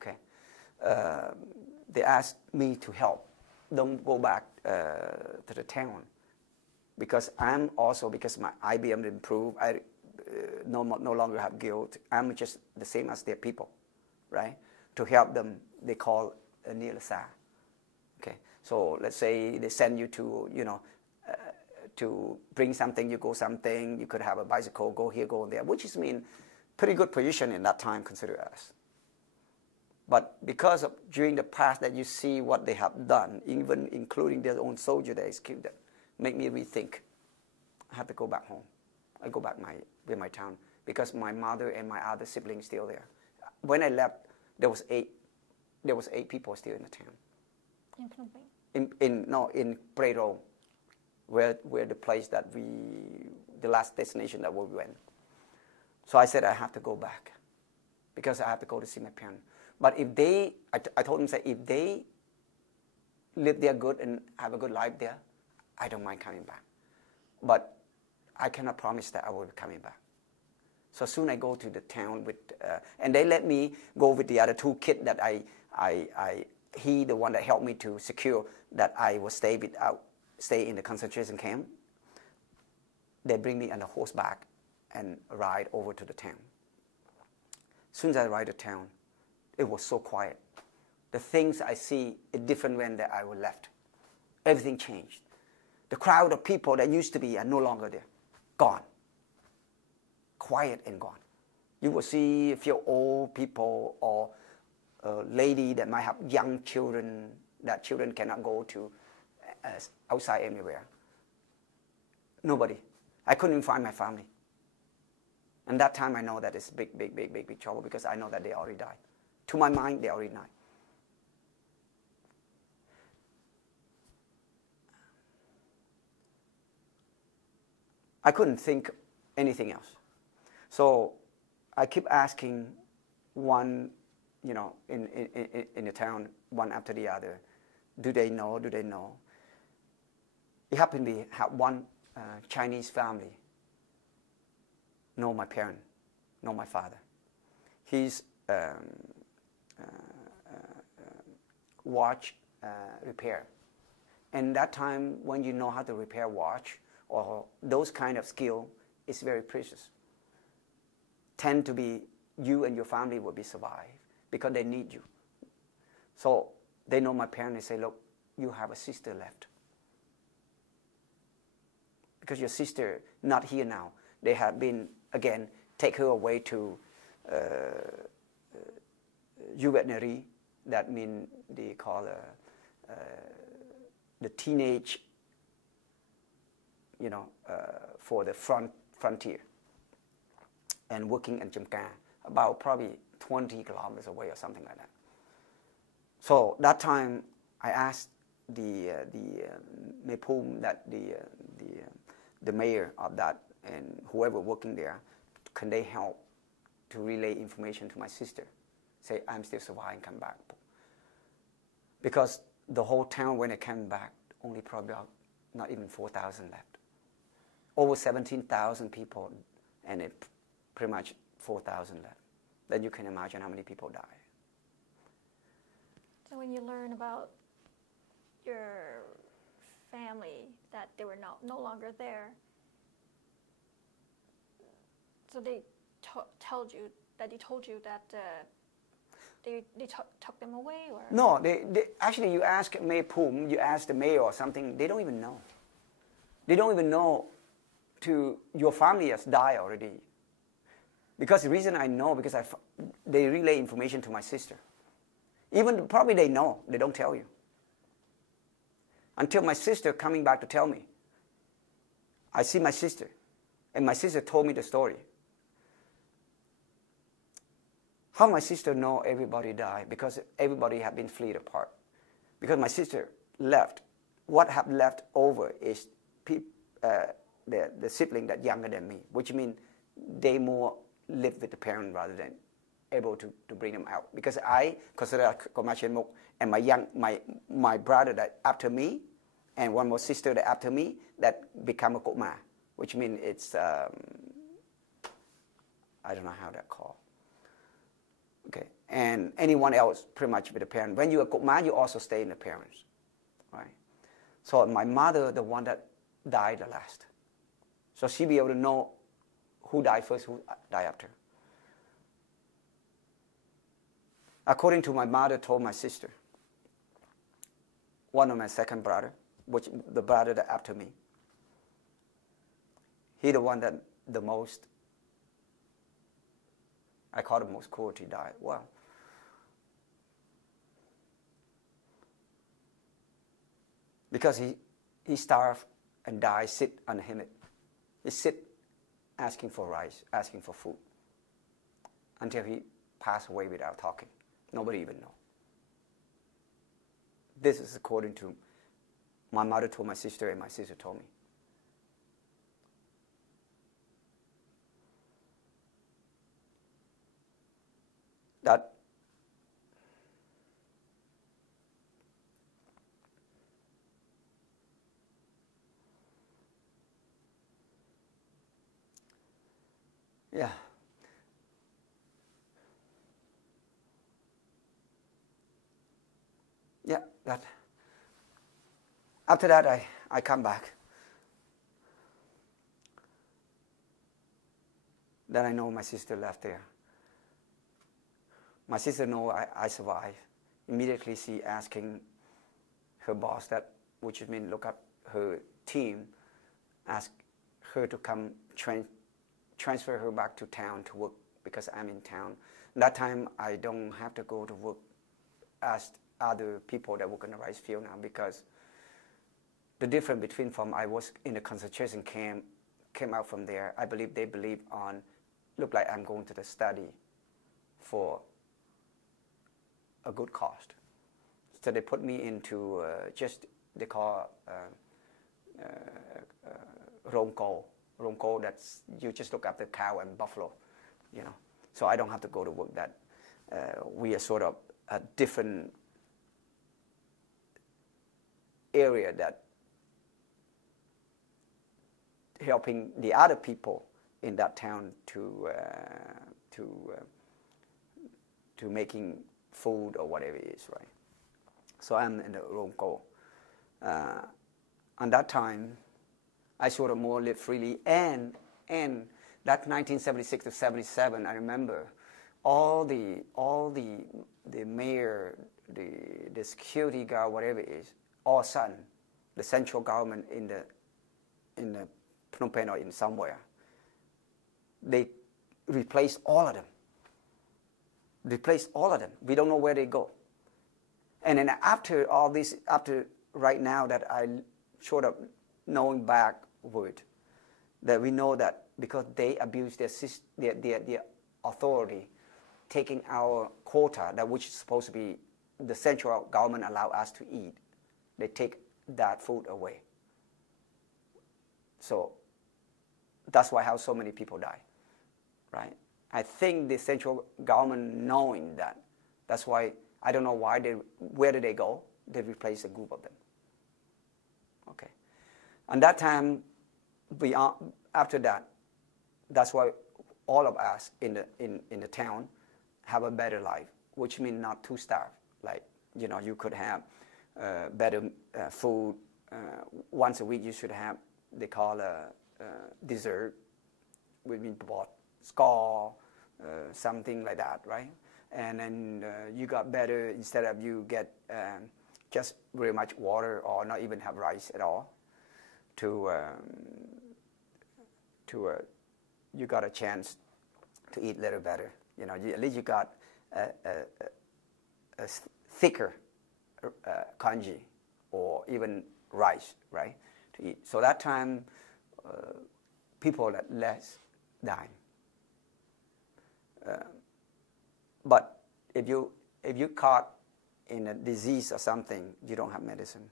Okay, they asked me to help. Don't go back to the town, because because my IBM improved. I no longer have guilt. I'm just the same as their people, right? To help them, they call a nilasa. Okay, so let's say they send you to to bring something, you go something. You could have a bicycle, go here, go there, which is pretty good position in that time, consider us. But because of during the past that you see what they have done, even including their own soldier that is killed, that make me rethink. I have to go back home. I go back with my town, because my mother and my other siblings still there. When I left, there was eight people still in the town. In Phnom Penh? In Preto, where the place that the last destination that we went. So I said I have to go back, because I have to go to see my parents. But if I told them, say, if they live there good and have a good life there, I don't mind coming back. But I cannot promise that I will be coming back. So soon I go to the town and they let me go with the other two kids that I he the one that helped me to secure that I will stay in the concentration camp. They bring me on a horseback and ride over to the town. As soon as I ride to town, it was so quiet. The things I see is different when that I was left. Everything changed. The crowd of people that used to be are no longer there. Gone. Quiet and gone. You will see a few old people or a lady that might have young children, that children cannot go to outside anywhere. Nobody. I couldn't even find my family. And that time I know that it's big trouble because I know that they already died. To my mind, they already died. I couldn't think anything else. So I keep asking one, in the town, one after the other, do they know? Do they know? It happened to have one Chinese family know my parent, know my father. He's watch repair. And that time, when you know how to repair watch or those kind of skill, it's very precious. Tend to be you and your family will be survived because they need you. So they know my parents. They say, look, you have a sister left. Because your sister not here now. They have been, again, take her away to juvenile. That means they call the teenage, for the frontier. And working in Jamka, about probably 20 kilometers away or something like that. So that time, I asked the mayor of that and whoever working there, can they help to relay information to my sister? Say, I'm still surviving, come back. Because the whole town, when it came back, only probably not even 4,000 left. Over 17,000 people, and it pretty much 4,000 left. Then you can imagine how many people died. So when you learn about your family, that they were no longer there, so they told you that they took them away, or no? They actually, you ask May Pum, you ask the mayor or something, they don't even know. They don't even know. To your family has died already. Because the reason I know, because they relay information to my sister. Even probably they know, they don't tell you. Until my sister coming back to tell me. I see my sister, and my sister told me the story. How my sister know everybody died? Because everybody had been fled apart. Because my sister left. What have left over is the sibling that younger than me, which means they more live with the parent rather than able to bring them out. Because I consider Komachenmok and my brother that after me, and one more sister that after me, that become a Kokma, which means it's, I don't know how that called. Okay, and anyone else pretty much with the parent. When you're a Kokma, you also stay in the parents, right? So my mother, the one that died the last. So she be able to know who died first, who died after. According to my mother told my sister, one of my second brother, which the brother that after me, he the one that the most, I call the most cruelty died. Well, because he starved and died, sit on a hammock. He sit asking for rice, asking for food, until he passed away without talking. Nobody even know. This is according to my mother told my sister and my sister told me. That yeah. yeah, that. After that, I come back. Then I know my sister left there. My sister know I survived. Immediately she asking her boss that, which means look up her team, ask her to come transfer her back to town to work because I'm in town. That time I don't have to go to work as other people that work in the rice field now, because the difference between from I was in the concentration camp, came out from there, I believe they believe on, look like I'm going to the study for a good cost. So they put me into just, they call rongko. Rongko, that's, you just look after cow and buffalo, you know. So I don't have to go to work that. We are sort of a different area that helping the other people in that town to making food or whatever it is, right? So I'm in the Rongko. And that time, I sort of more lived freely, and that 1976 to 77, I remember all the mayor, the security guard, whatever it is, all of a sudden, the central government in the Phnom Penh or in somewhere, they replaced all of them. Replaced all of them. We don't know where they go. And then after all this, after right now that I sort of knowing backward, that we know that because they abuse their authority, taking our quota, that which is supposed to be the central government allow us to eat, they take that food away. So that's why how so many people die, right? I think the central government knowing that, that's why, I don't know why, where did they go? They replaced a group of them. Okay. And that time, after that, that's why all of us in the town have a better life, which means not too starved. Like, you know, you could have better food. Once a week you should have, they call dessert, we mean bought score, something like that, right? And then you got better, instead of you get just very much water or not even have rice at all, you got a chance to eat a little better. You know, at least you got a thicker congee or even rice, right, to eat. So that time, people that less dying. But if you caught in a disease or something, you don't have medicine.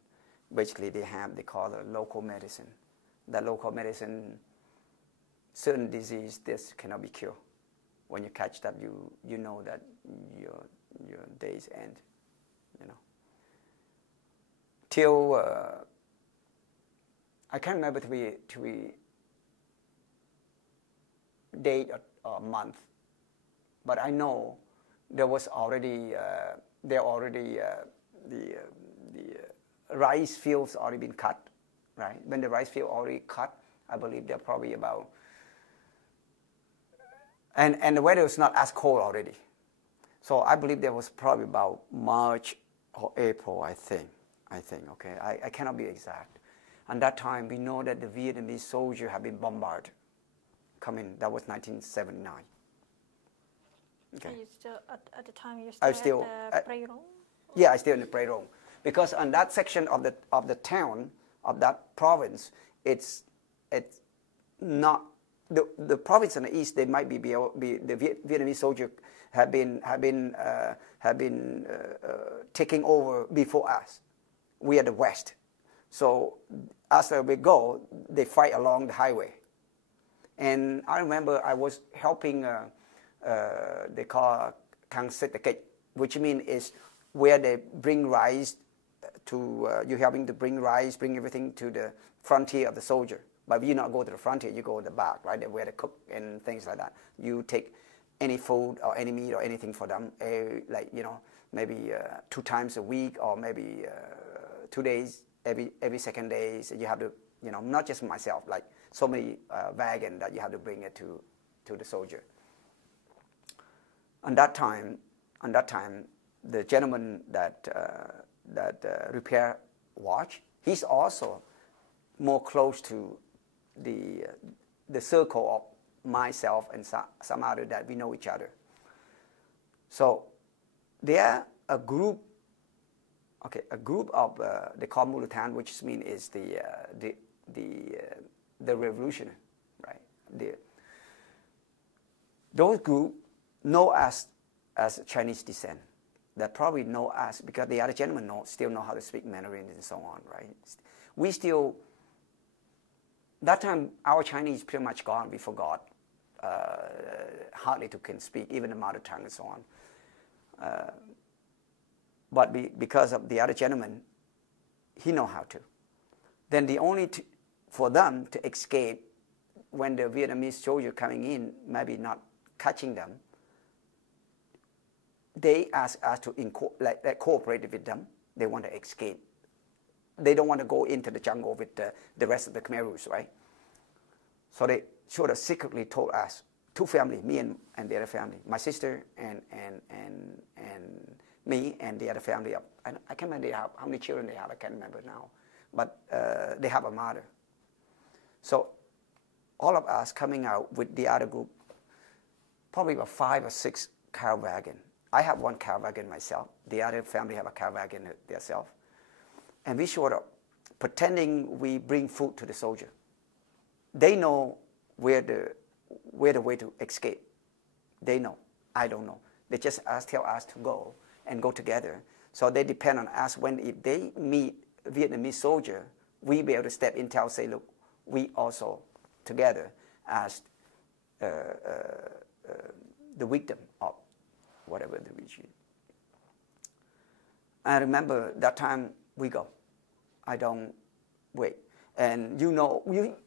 Basically, they call it local medicine. That local medicine, certain disease, this cannot be cured. When you catch that, you know that your days end. You know. Till I can't remember to be date or month, but I know there was already the rice fields already been cut, right? When the rice field already cut, I believe they're probably about, and the weather was not as cold already, so I believe there was probably about March or April, I think, okay, I cannot be exact. And that time we know that the Vietnamese soldiers have been bombarded, coming, that was 1979. Okay. So you still, at the time, you're still at the Prey Rong? Yeah, I still in the Prey Rong. Because on that section of the town, of that province, it's not, the province in the east, they might be the Vietnamese soldiers have been taking over before us. We are the west. So as we go, they fight along the highway. And I remember I was helping, they call Kang Setakek, which means is where they bring rice to, you're helping to bring rice, bring everything to the frontier of the soldier. But you not go to the frontier, you go to the back, right, where they cook and things like that. You take any food or any meat or anything for them, like, you know, maybe 2 times a week, or maybe 2 days, every second day. So you have to, you know, not just myself, like so many wagon that you have to bring it to the soldier. On that time, the gentleman that repair watch, he's also more close to the circle of myself and some other that we know each other. So they're a group. Okay, a group of they call militant, which means is the revolutionary, right? Those group know us as Chinese descent. That probably know us because the other gentlemen still know how to speak Mandarin and so on, right? We still, that time our Chinese pretty much gone. We forgot, hardly can speak even the mother tongue and so on. But because of the other gentleman, he know how to. Then the only for them to escape when the Vietnamese soldier coming in, maybe not catching them, they ask us to cooperate with them. They want to escape. They don't want to go into the jungle with the rest of the Khmerus, right? So they sort of secretly told us, 2 families, me and the other family, my sister and me and the other family. I can't remember how many children they have. I can't remember now, but they have a mother. So all of us coming out with the other group, probably about 5 or 6 car wagon. I have 1 car wagon myself. The other family have a car wagon themselves. And we sort of pretending we bring food to the soldier. They know where the way to escape. They know. I don't know. They just tell us to go and go together. So they depend on us. If they meet Vietnamese soldier, we be able to step in, say, look, we also together as the victim of whatever the region. I remember that time we go. I don't wait. And you know,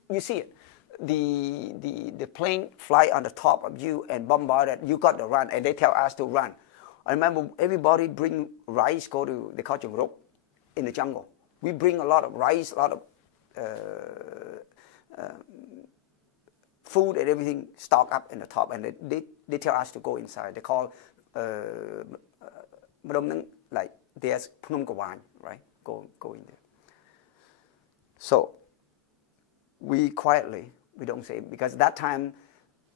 you see it. The plane fly on the top of you and bombarded. You got to run, and they tell us to run. I remember everybody bring rice, they call it in the jungle. We bring a lot of rice, a lot of food and everything stocked up in the top, and they tell us to go inside. They call like there's Phnom Kawan, right? Go in there. So we quietly, we don't say, because that time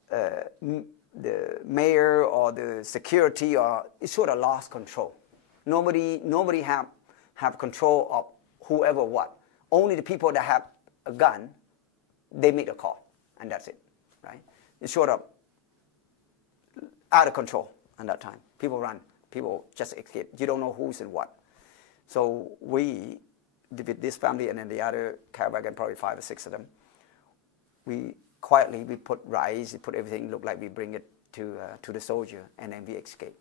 the mayor or the security it sort of lost control. Nobody have control of whoever what. Only the people that have a gun, they make a call, and that's it, right? It's sort of out of control at that time. People run, people just escape. You don't know who's and what. So we, with this family and then the other car wagon, probably 5 or 6 of them, we quietly put rice, we put everything, look like we bring it to the soldier, and then we escape.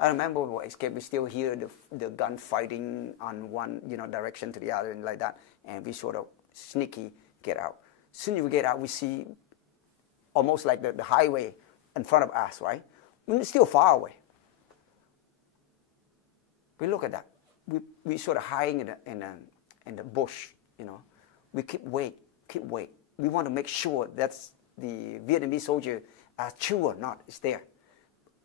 I remember when we escape, we still hear the gun fighting on one direction to the other and like that, and we sort of sneaky get out. As soon as we get out, we see almost like the highway in front of us, right? We're still far away. We look at that. We sort of hiding in the bush, We keep wait. We want to make sure that the Vietnamese soldier are true or not is there,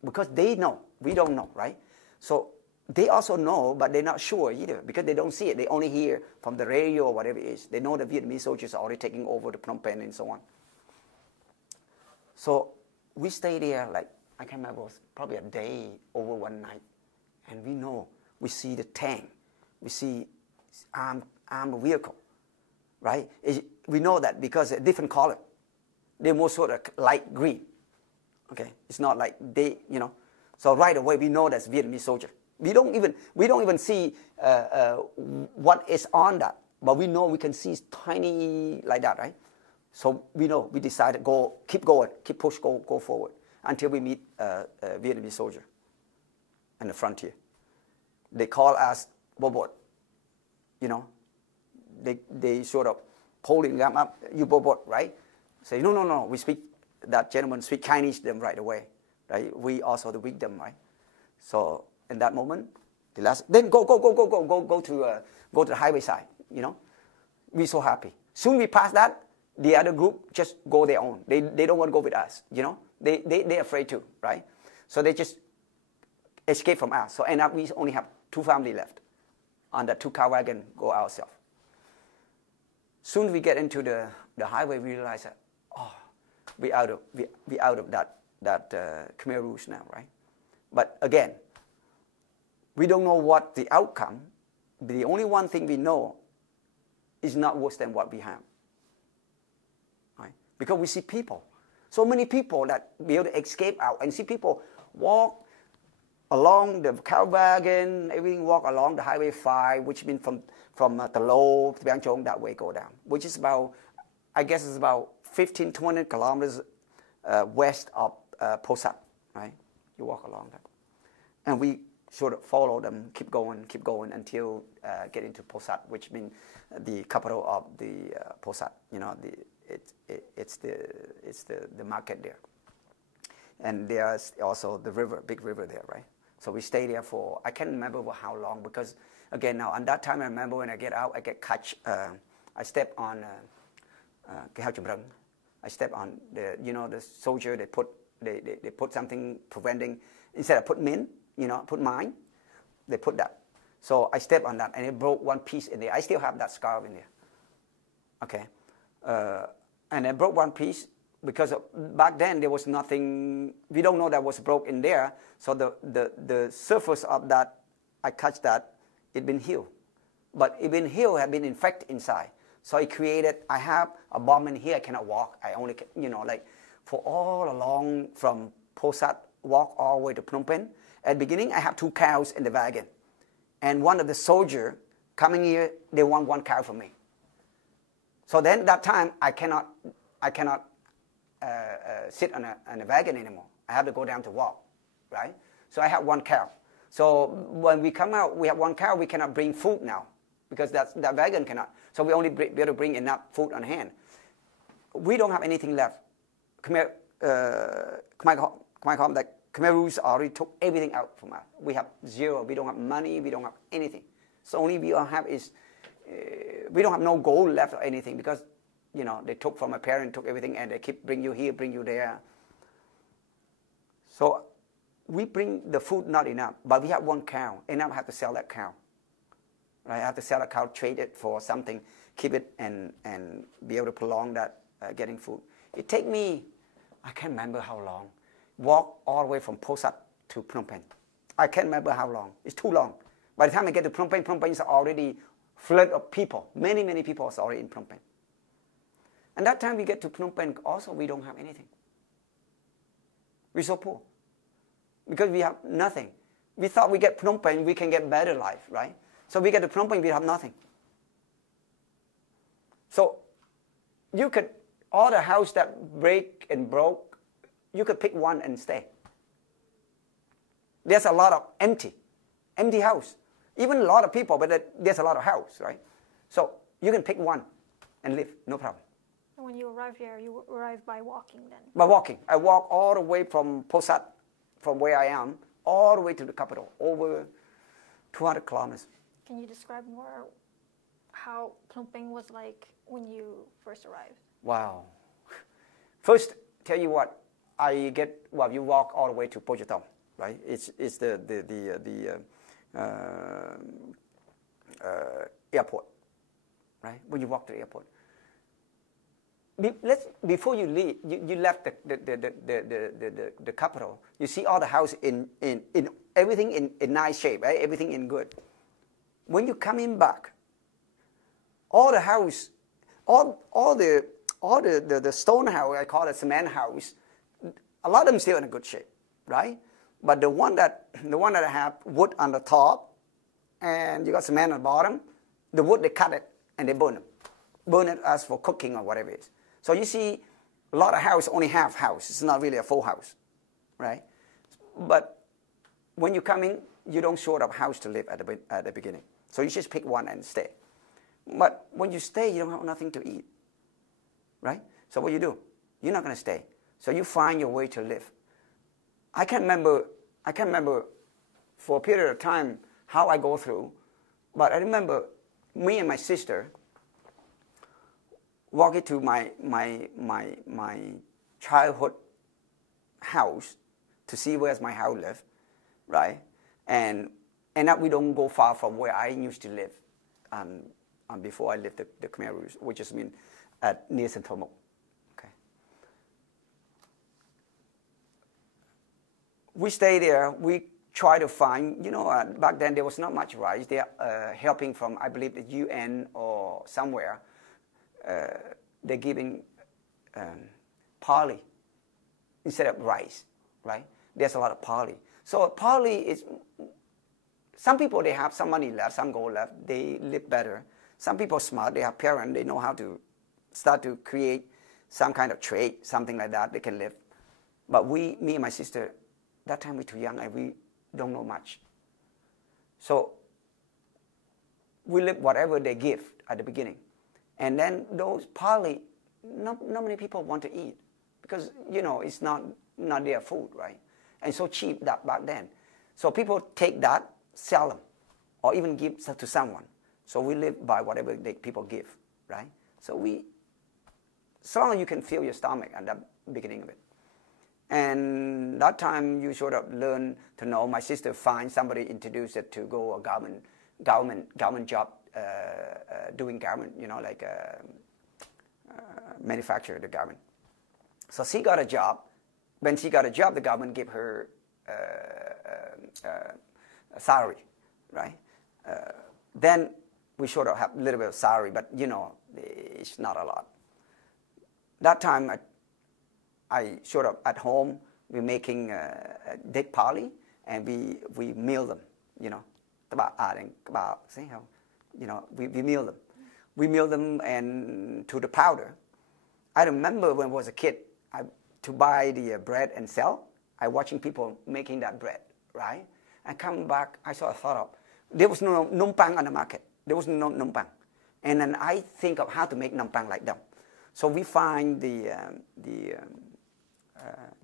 because they know, we don't know, right? So they also know, but they're not sure either because they don't see it. They only hear from the radio or whatever it is. They know the Vietnamese soldiers are already taking over the Phnom Penh and so on. So we stay there like, I can't remember, it was probably a day over one night, and we know. We see the tank. We see armed vehicle, right? We know that because a different color. They're more sort of light green. Okay, it's not like they, So right away we know that's Vietnamese soldier. We don't even see what is on that, but we know we can see tiny like that, right? So we know. We decided keep going, keep push, go forward until we meet a Vietnamese soldier on the frontier. They call us Bobot, They sort of holding them up, you Bobot, right? Say, no, we speak, that gentleman speak Chinese to them right away. right? We also the victim, right? So in that moment, then go to the highway side, you know. We're so happy. Soon we pass that, the other group just go their own. They don't want to go with us, you know. They're afraid too, right? So they just escape from us. So end up we only have 2 families left. On the 2-car wagon, go ourselves. Soon we get into the highway, we realize that, oh, we out of that Khmer Rouge now, right? But again, we don't know what the outcome. The only one thing we know is not worse than what we have, right? Because we see people, so many people that be able to escape out, and see people walk along the car wagon, everything walk along the Highway 5, which means from the Low to Bang Chong, that way go down, which is about, I guess it's about 15, 20 kilometers west of Posat, right? You walk along that. And we sort of follow them, keep going until get into Posat, which means the capital of the Posat. You know, it's the market there. And there's also the river, big river there, right? So we stay there for, I can't remember for how long, because again now, at that time I remember when I get out, I get catch, I step on, I step on the, you know, the soldier, they put something preventing, instead of put min, you know, put mine, they put that. So I stepped on that and it broke one piece in there. I still have that scar in there. Okay. And it broke one piece because back then there was nothing, we don't know that was broke in there. So the surface of that, I catch that, it been healed. But it been healed, had been infected inside. So it created, I have a bomb in here, I cannot walk. I only, you know, like for all along from Posat, walk all the way to Phnom Penh. At the beginning, I have 2 cows in the wagon. And one of the soldiers coming here, they want 1 cow from me. So then that time, I cannot sit on a wagon anymore. I have to go down to walk, right? So I have 1 cow. So when we come out, we have 1 cow, we cannot bring food now because that wagon cannot. So we only be able to bring enough food on hand. We don't have anything left. Khmer Rouge already took everything out from us. We have 0. We don't have money. We don't have anything. So only we have is, we don't have no gold left or anything because, you know, they took from my parents, took everything, and they keep bring you here, bring you there. So we bring the food not enough, but we have 1 cow, and now I have to sell that cow. Right? I have to sell a cow, trade it for something, keep it, and be able to prolong that getting food. It take me, I can't remember how long. Walk all the way from Posat to Phnom Penh. I can't remember how long. It's too long. By the time I get to Phnom Penh is already flood of people. Many, many people are already in Phnom Penh. And that time we get to Phnom Penh, also we don't have anything. We're so poor. Because we have nothing. We thought we get Phnom Penh, we can get better life, right? So we get to Phnom Penh, we have nothing. So you could, all the house that break and broke, you could pick one and stay. There's a lot of empty house. Even a lot of people, but there's a lot of house, right? So you can pick one and live, no problem. And when you arrive here, you arrive by walking then? By walking. I walk all the way from Posat, from where I am, all the way to the capital, over 200 kilometers. Can you describe more how Phnom Penh was like when you first arrived? Wow. First, tell you what, you walk all the way to Pojatong, right? It's the airport, right? When you walk to the airport. Before you leave, you left the capital. You see all the house in everything in nice shape, right? Everything in good. When you coming back, all the house, all the stone house, I call it cement house, a lot of them still in a good shape, right? But the one that have wood on the top, and you got cement on the bottom, the wood they cut it and they burn it as for cooking or whatever it is. So you see, a lot of house only half house. It's not really a full house, right? But when you come in, you don't short of house to live at the beginning. So you just pick one and stay. But when you stay, you don't have nothing to eat, right? So what you do? You're not going to stay. So you find your way to live. I can't remember for a period of time how I go through, but I remember me and my sister walking to my childhood house to see where's my house live, right? And that we don't go far from where I used to live before I left the Khmer Rouge, which is near Santomo. Okay. We stay there. We try to find, back then there was not much rice. They are helping from, I believe, the UN or somewhere. They're giving barley instead of rice, right? There's a lot of barley. So barley is, some people, they have some money left, some gold left, they live better. Some people are smart, they have parents, they know how to start to create some kind of trade, something like that, they can live. But me and my sister, that time we're too young and we don't know much. So we live whatever they give at the beginning. And then those barley, not many people want to eat because, it's not their food, right? And so cheap that back then. So people take that, sell them, or even give to someone. So we live by whatever people give, right? So long as you can fill your stomach at the beginning of it. And that time you sort of learn to know. My sister finds somebody, introduced it to go a government job, doing garment, like manufacture the garment. So she got a job. When she got a job, the government gave her a salary, right? Then we sort of have a little bit of salary, but it's not a lot. That time, I sort of at home, we're making dead barley, and we mill them, we mill them. We mill them and to the powder. I remember when I was a kid, to buy the bread and sell, I watching people making that bread, right? And come back, I thought of, there was no numpang on the market. There was no numpang. And then I think of how to make numpang like them. So we find the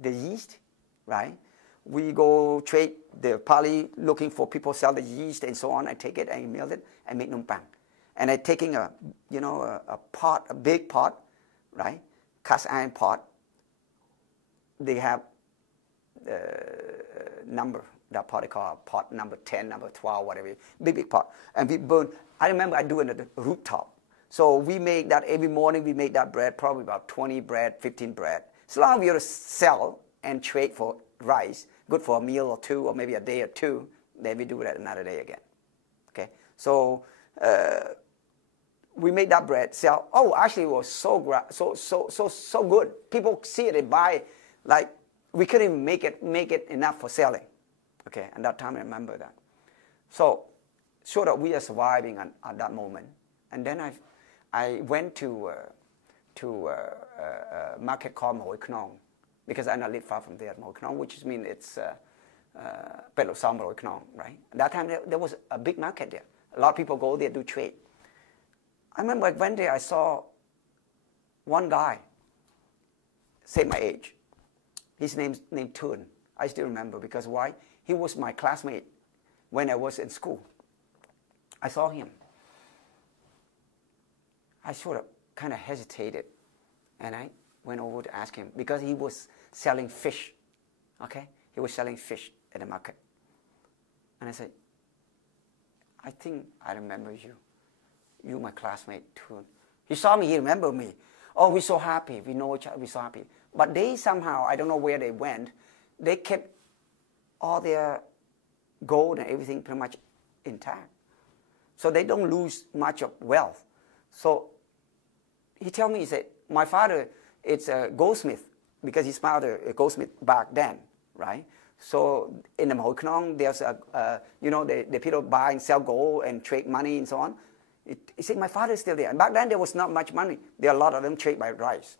yeast, right? We go trade the barley, looking for people sell the yeast and so on. I take it and mill it and make numpang. And I taking a pot, a big pot, right? Cast iron pot. They have number, that pot they call pot number 10, number 12, whatever, big pot. And we burn. I remember I do it at the rooftop. So we make that every morning. We make that bread, probably about 20 bread, 15 bread. So long as we have to sell and trade for rice, good for a meal or two, or maybe a day or two, then we do that another day again. Okay. So we made that bread, sell. Oh, actually, it was so good. People see it, they buy. Like we couldn't even make it enough for selling. Okay. And that time I remember that. So sort of we are surviving at that moment. And then I went to a market called Hoi Knong, because I not live far from there, Hoi Knong, which means it's Pelo Sam Hoi Knong, right? At that time there was a big market there. A lot of people go there, do trade. I remember one day I saw one guy, say my age. His name's named Tun. I still remember, because why? He was my classmate when I was in school. I saw him. I sort of kind of hesitated, and I went over to ask him, because he was selling fish, okay? He was selling fish at the market. And I said, I think I remember you. You my classmate, Tun. He saw me, he remembered me. Oh, we're so happy, we know each other, we're so happy. But they somehow, I don't know where they went, they kept all their gold and everything pretty much intact. So they don't lose much of wealth. So he told me, he said, my father is a goldsmith, because his father a goldsmith back then, right? So in the Hoi Knong, there's the people buy and sell gold and trade money and so on. He said, my father is still there. And back then there was not much money. There are a lot of them trade by rice.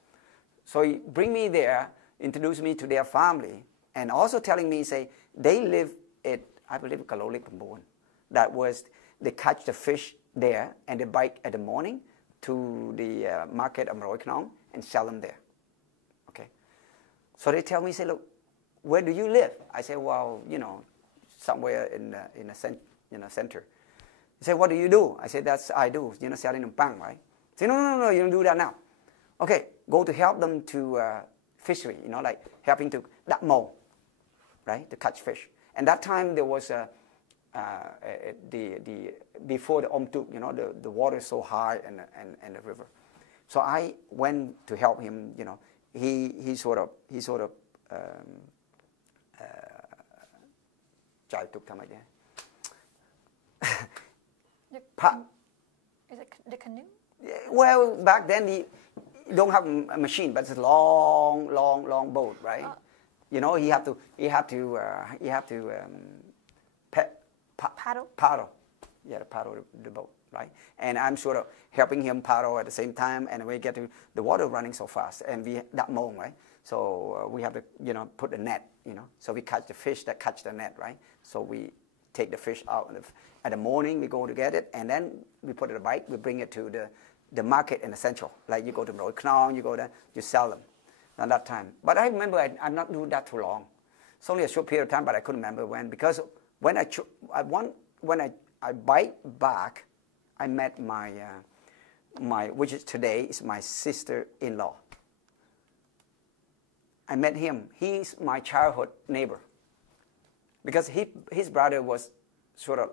So he bring me there, introduced me to their family, and also telling me, say, they live at, I believe, Kalolik Pambon. That was, they catch the fish there, and they bike at the morning to the market of Hoi Knong and sell them there. Okay. So they tell me, say, look, where do you live? I said, well, somewhere in the center. He said, what do you do? I said, that's I do, selling them pang, right? He said, no, you don't do that now. Okay, go to help them to fishery, like helping to that mow, right, to catch fish. And that time there was before the Omtuk, the water is so high and the river. So I went to help him. He sort of chạy tục thăm again. Is it the canoe? Well, back then you don't have a machine, but it's a long boat, right? He had to paddle. Yeah, to paddle the boat, right? And I'm sort of helping him paddle at the same time, and we get to the water running so fast, and we that mong, right? So we have to, put the net, so we catch the fish that catch the net, right? So we take the fish out at the morning, we go to get it, and then we put it in a bike, we bring it to the market in the central. Like you go to Coeurs, you go there, you sell them at that time. But I remember I'm not doing that too long. It's only a short period of time, but I couldn't remember when, because when I bite back, I met my which is today is my sister-in-law. I met him. He's my childhood neighbor. Because his brother was sort of,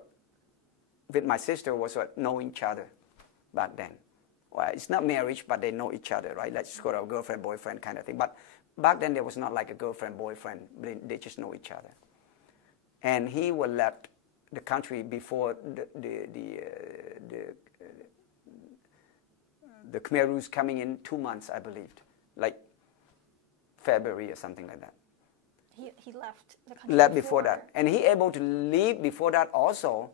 with my sister, was sort of knowing each other back then. Well, it's not marriage, but they know each other, right? Like sort of girlfriend, boyfriend kind of thing. But back then there was not like a girlfriend, boyfriend. They just know each other. And he would left the country before the Khmerus coming in 2 months, I believed, like February or something like that. He left the country. Left before that, and he able to leave before that also.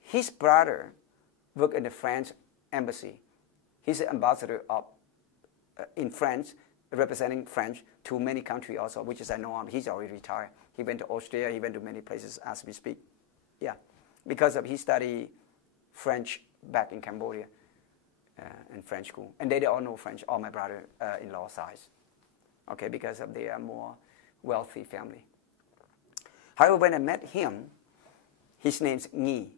His brother worked in the French embassy. He's the ambassador in France, representing French to many countries also, which is I know him. He's already retired. He went to Austria. He went to many places as we speak. Yeah, because he studied French back in Cambodia in French school, and they all know French. All my brother-in-law sides, okay, because of their more wealthy family. However, when I met him, his name's Nhi.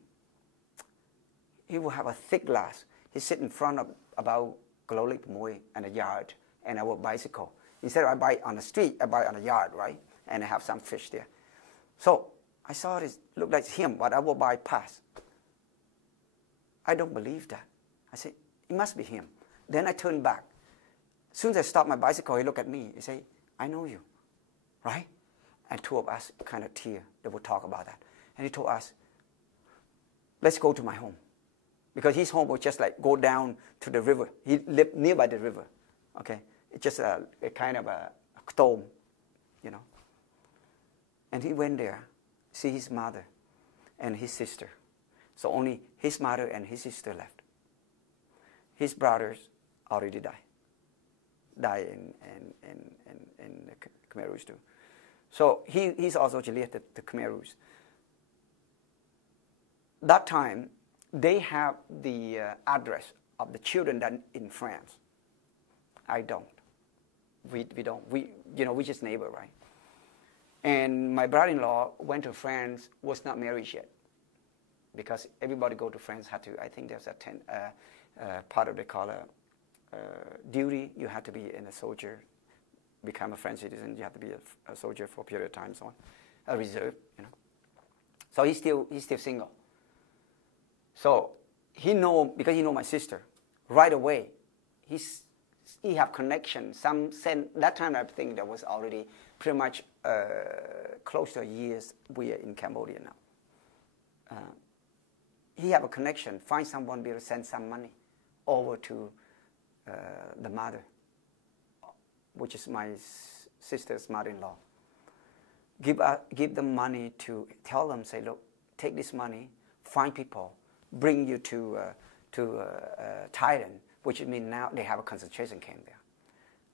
He will have a thick glass. He sit in front of about Glolik Moy and a yard, and I would bicycle. Instead of I buy on the street, I buy on the yard, right? And I have some fish there. So I saw this, looked like him, but I will buy past. I don't believe that. I said, it must be him. Then I turned back. As soon as I stopped my bicycle, he looked at me. He said, I know you, right? And two of us kind of tear. They would talk about that. And he told us, let's go to my home. Because his home was just like go down to the river. He lived nearby the river, okay? It's just a kind of a tomb, And he went there, see his mother and his sister. So only his mother and his sister left. His brothers already died in the Khmerus too. So he's also related to Khmerus. That time, they have the address of the children that in France. I don't. We don't. We just neighbor, right? And my brother-in-law went to France, was not married yet, because everybody go to France had to. I think there's a part of the color duty. You had to be in a soldier, become a French citizen. You have to be a soldier for a period of time, so on, a reserve, So he's still single. So because he know my sister, right away, he have connection. Some sense that time I think that was already pretty much close to a year we are in Cambodia now. He have a connection. Find someone be able to send some money over to the mother, which is my sister's mother-in-law. Give them money to tell them, say, look, take this money, find people, bring you to Thailand, which means now they have a concentration camp there,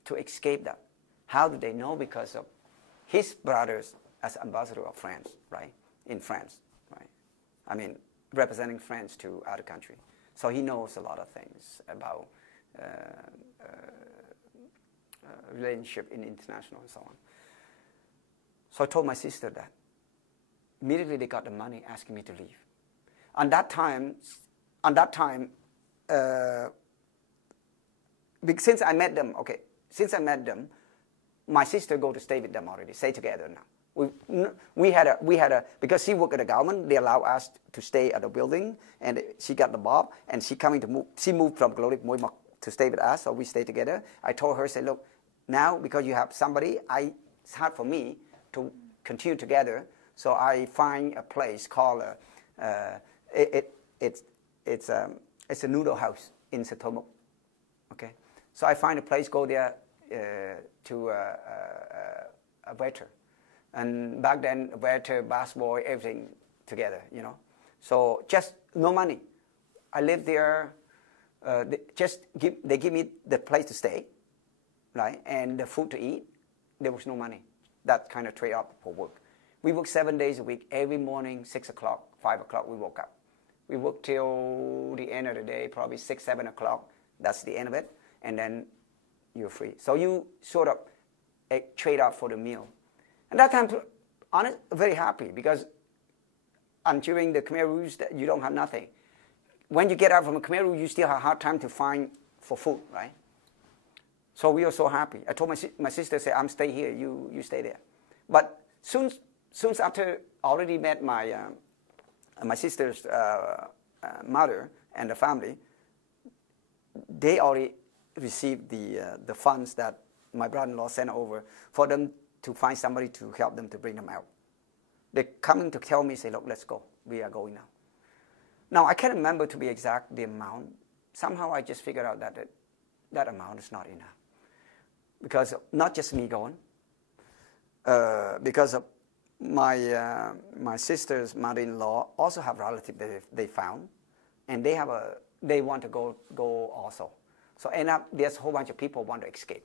to escape that. How do they know? Because of his brothers as ambassador of France, right? In France, right? I mean, representing France to other country. So he knows a lot of things about relationship in international and so on. So I told my sister that. Immediately they got the money asking me to leave. On that time, since I met them, my sister go to stay with them already, stay together now. We had a because she worked at the government, they allow us to stay at the building, and she got the job, and she moved from Glory to stay with us, so we stay together. I told her, say, look, now because you have somebody, it's hard for me to continue together, so I find a place called it's a noodle house in Setomo. Okay, so I find a place, go there to a waiter, and back then waiter, busboy, everything together, you know. So just no money. I lived there. They give me the place to stay, right, and the food to eat. There was no money. That kind of trade off for work. We work 7 days a week. Every morning, 6 o'clock, 5 o'clock, we woke up. We work till the end of the day, probably 6, 7 o'clock. That's the end of it. And then you're free. So you sort of trade off for the meal. And that time, honest, very happy because during the Khmer Rouge, you don't have nothing. When you get out from a Khmer Rouge, you still have a hard time to find for food, right? So we were so happy. I told my sister, say, I'm stay here, you stay there. But soon after already met my sister's mother and the family, they already received the funds that my brother-in-law sent over for them to find somebody to help them to bring them out. They're coming to tell me, say, look, let's go. We are going now. Now, I can't remember to be exact the amount. Somehow I just figured out that that amount is not enough. Because not just me going, because of my sister's mother-in-law also have relatives that they found, and they want to go also. So end up there's a whole bunch of people want to escape,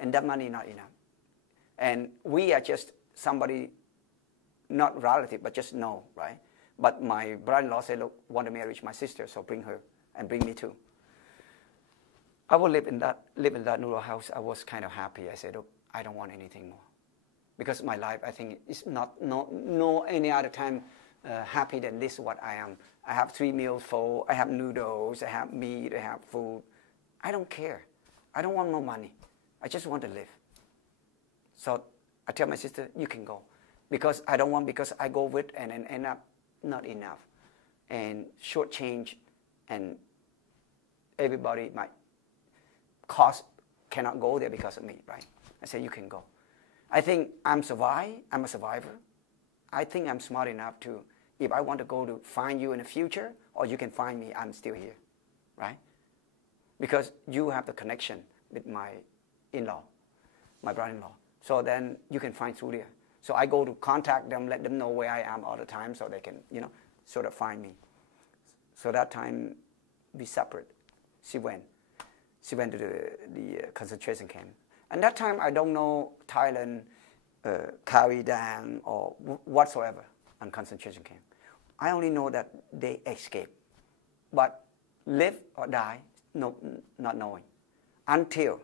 and that money not enough. And we are just somebody, not relative, but just know, right? But my brother-in-law said, look, want to marry my sister, so bring her and bring me too. I will live in that noodle house. I was kind of happy. I said, look, I don't want anything more. Because my life, I think, is no any other time happy than this, what I am. I have 3 meals full. I have noodles. I have meat. I have food. I don't care. I don't want more money. I just want to live. So I tell my sister, you can go. Because I don't want, because I go with and end up not enough. And shortchange, and everybody might cost cannot go there because of me, right? I say, you can go. I think I'm a survivor. I think I'm smart enough to, if I want to go to find you in the future, or you can find me, I'm still here, right? Because you have the connection with my in-law, my brother-in-law. So then you can find through there. So I go to contact them, let them know where I am all the time so they can, sort of find me. So that time we separate. She went to the concentration camp. And that time I don't know Thailand carry down or whatsoever on concentration camp. I only know that they escaped. But live or die, no, not knowing. Until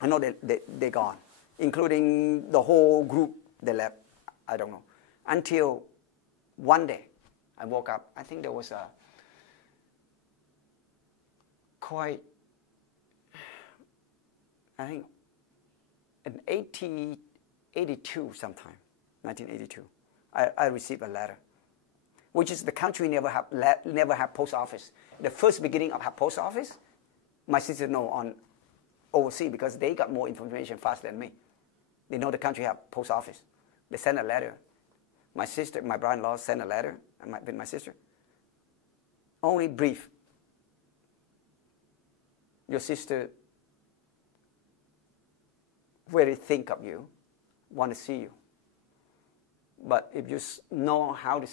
I know they're gone, including the whole group they left. I don't know. Until one day I woke up. I think there was a quite, I think in 82 sometime, 1982, I received a letter, which is the country never have post office. The first beginning of have post office, my sister know on overseas because they got more information faster than me. They know the country have post office. They send a letter. My brother-in-law sent a letter with my sister. Only brief. Your sister really think of you, want to see you. But if you know how to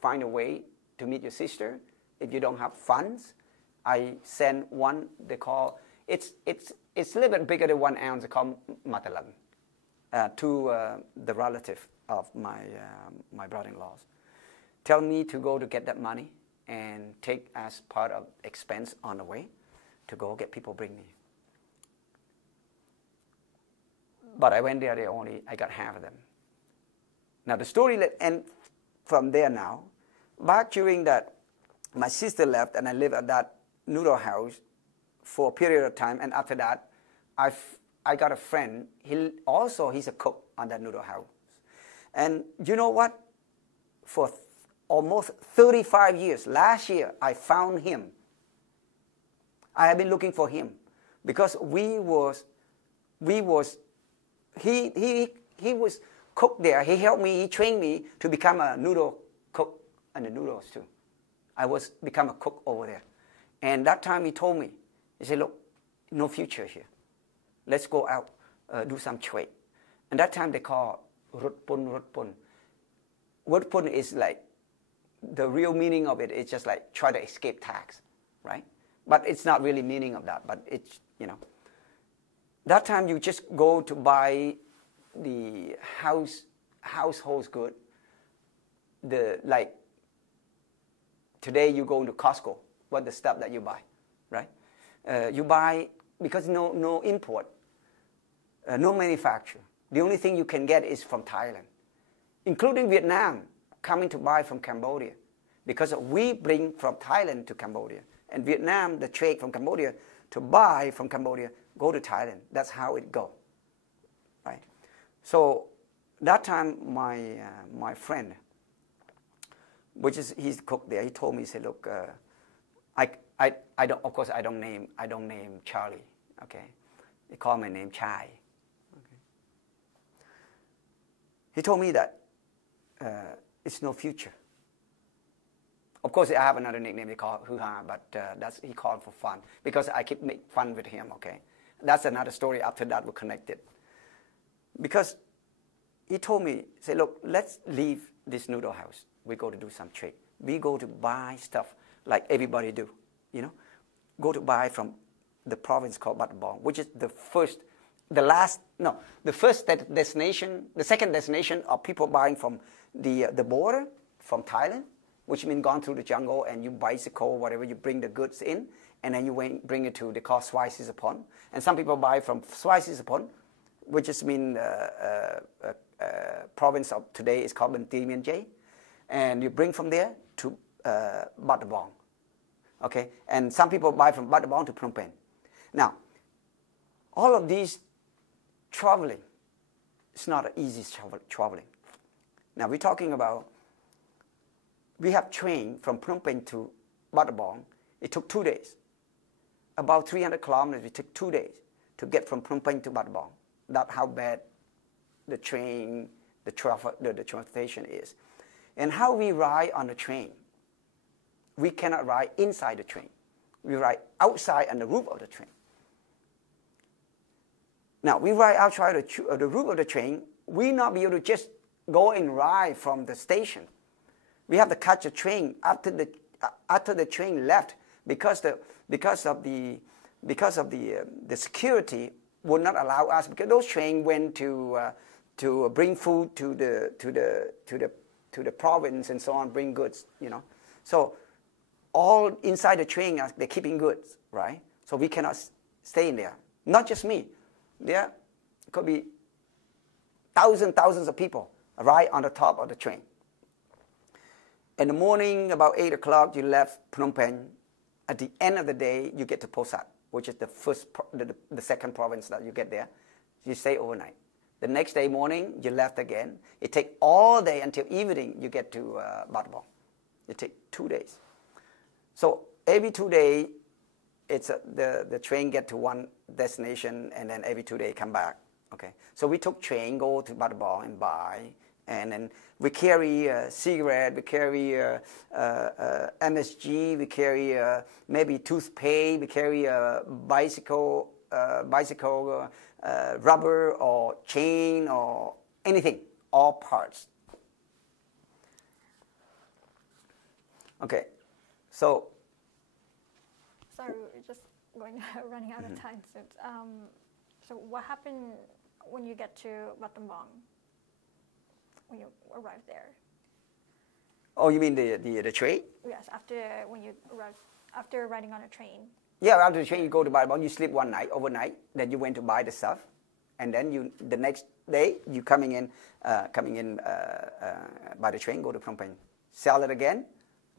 find a way to meet your sister, if you don't have funds, I send one, they call, it's a little bit bigger than 1 ounce, they call matalan, to the relative of my brother-in-laws. Tell me to go to get that money and take as part of expense on the way to go get people bring me. But I went there, I got half of them. Now the story ends from there now. Back during that, my sister left and I lived at that noodle house for a period of time. And after that, I got a friend. He's a cook on that noodle house. And you know what? For almost 35 years, last year, I found him. I have been looking for him because he was cook there. He helped me, he trained me to become a noodle cook and the noodles too. I was become a cook over there. And that time he told me, he said, look, no future here. Let's go out, do some trade. And that time they call rutpun. Rutpun is like, the real meaning of it is just like try to escape tax, right? But it's not really meaning of that, but it's, you know. That time you just go to buy the household good. Like today you go to Costco, what the stuff that you buy, right? You buy, because no import, no manufacture. The only thing you can get is from Thailand, including Vietnam coming to buy from Cambodia, because we bring from Thailand to Cambodia. And Vietnam, the trade from Cambodia to buy from Cambodia, go to Thailand. That's how it go, right? So that time my friend, he's cook there, he told me, he said, look, I don't, of course I don't name Charlie, okay? They call my name Chai. Okay. He told me that it's no future. Of course, I have another nickname they call Hoo-Ha, but he called for fun because I keep make fun with him. Okay, that's another story. After that, we're connected. Because he told me, say, look, let's leave this noodle house. We go to do some trade. We go to buy stuff like everybody do. You know, go to buy from the province called Battambang, which is the first destination, the second destination of people buying from the border from Thailand, which means gone through the jungle and you bicycle, whatever, you bring the goods in, and then you bring it to, they call Swai Sisapon. And some people buy from Swai Sisapon, which just means province of today is called Liberté Miền Jay. And you bring from there to Battambang. Okay, and some people buy from Battambang to Phnom Penh. Now, all of these traveling, it's not an easy traveling. Now we're talking about, we have train from Phnom Penh to Battambang. It took 2 days. About 300 kilometers, it took 2 days to get from Phnom Penh to Battambang. That's how bad the train, the transportation is. And how we ride on the train. We cannot ride inside the train. We ride outside on the roof of the train. Now, we ride outside the roof of the train. We not be able to just go and ride from the station. We have to catch a train after the train left because of the security would not allow us, because those trains went to bring food to the province and so on, bring goods, you know. So all inside the train they're keeping goods, right? So we cannot stay in there. Not just me. There could be thousands of people right on the top of the train. In the morning, about 8 o'clock, you left Phnom Penh. At the end of the day, you get to Posat, which is the second province that you get there. You stay overnight. The next day morning, you left again. It takes all day until evening, you get to Battambang. It takes 2 days. So every 2 days, it's the train get to one destination, and then every 2 days come back. Okay, so we took train, go to Battambang and buy, and then we carry cigarette, we carry MSG, we carry maybe toothpaste, we carry bicycle rubber or chain or anything, all parts. Okay, so. Sorry, we're just running out of time. So what happened when you get to Battambang? When you arrived there? Oh, you mean the train? Yes, when you arrived, after riding on a train. Yeah, after the train you go to Battambang, you sleep one night, overnight, then you went to buy the stuff, and then the next day you coming in by the train, go to Phnom Penh, sell it again,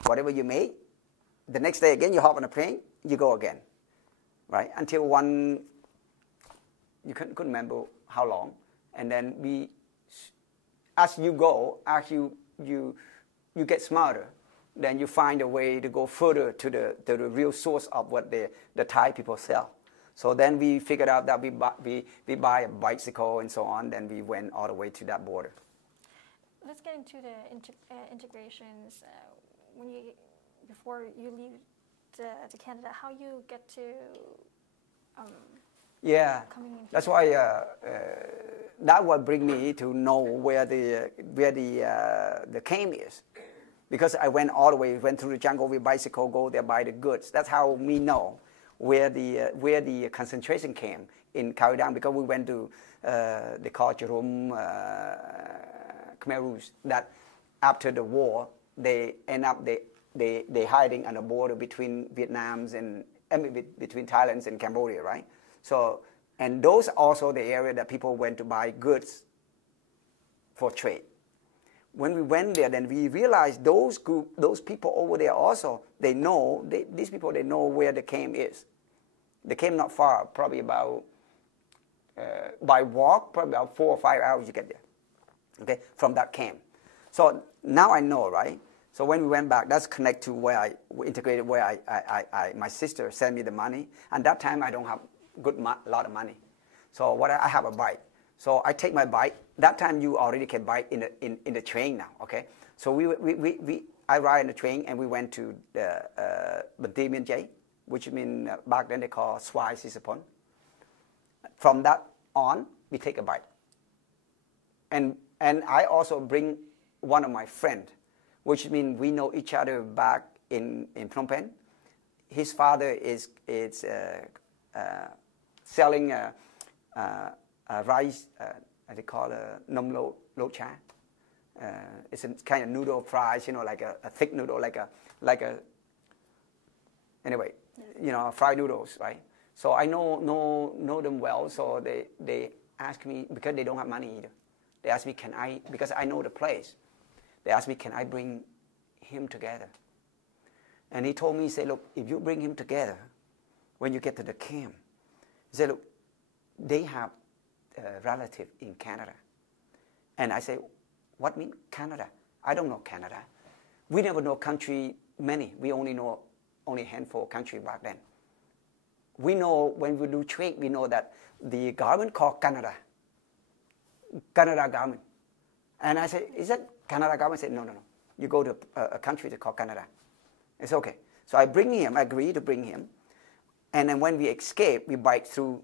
whatever you made. The next day again, you hop on a plane, you go again, right? Until you couldn't remember how long, and then as you go, as you get smarter, then you find a way to go further to the real source of what the Thai people sell. So then we figured out that we buy a bicycle and so on. Then we went all the way to that border. Let's get into the integrations. Before you leave to Canada, how you get to coming into that's why that would bring me to know where the camp is, because I went all the way, went through the jungle with bicycle, go there buy the goods. That's how we know where the concentration camp in Coeurs, because we went to the Coeurs, Khmer, that after the war they end up they hiding on the border between Vietnam's and between Thailand and Cambodia, right? So, and those are also the area that people went to buy goods for trade. When we went there, then we realized those people over there also, these people know where the camp is. The camp not far, probably about, by walk, probably about 4 or 5 hours you get there, okay, from that camp. So now I know, right? So when we went back, that's connect to where I integrated, where my sister sent me the money. And that time I don't have lot of money. So I have a bike. So I take my bike. That time you already can bike in the train now, okay? So I ride in the train and we went to the Liberté, which means back then they call Swai Sisapon. From that on, we take a bike. And I also bring one of my friends, which means we know each other back in Phnom Penh. His father is selling rice, they call nom lo cha. It's a kind of noodle fries, like a thick noodle, anyway, fried noodles, right? So I know them well. So they ask me, because they don't have money either. They ask me, because I know the place. They asked me, can I bring him together? And he told me, he said, look, if you bring him together, when you get to the camp, he said, look, they have a relative in Canada. And I said, what mean Canada? I don't know Canada. We never know country many. We only know a handful of countries back then. We know when we do trade, we know that the government called Canada government. And I said, is that Canada government? Said, no. You go to a country that's called Canada. It's okay. So I agree to bring him. And then when we escape, we bike through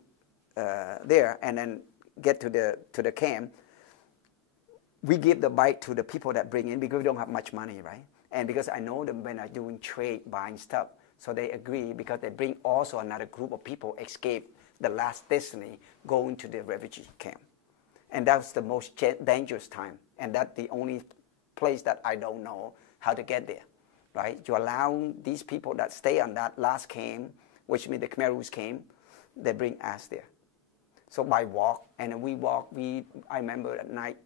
there and then get to the camp. We give the bike to the people that bring in because we don't have much money, right? And because I know them when I'm doing trade, buying stuff. So they agree because they bring also another group of people escape the last destiny going to the refugee camp. And that's the most dangerous time. And that's the only place that I don't know how to get there, right? You allow these people that stay on that last camp, which means the Khmer camp, they bring us there. So by walk, and we walk, I remember at night,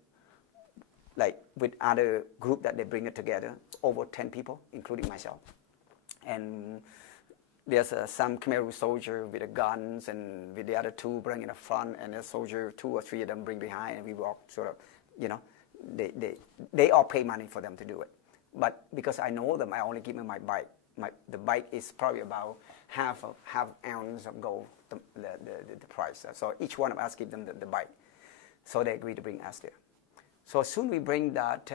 like with other group that they bring it together, over 10 people, including myself. And there's some Khmer soldier with the guns, and with the other two bring in the front, and the soldier, 2 or 3 of them bring behind, and we walk sort of, they all pay money for them to do it. But because I know them, I only give them my bike. The bike is probably about half ounce of gold, the price. So each one of us give them the bike. So they agree to bring us there. So as soon as we bring that,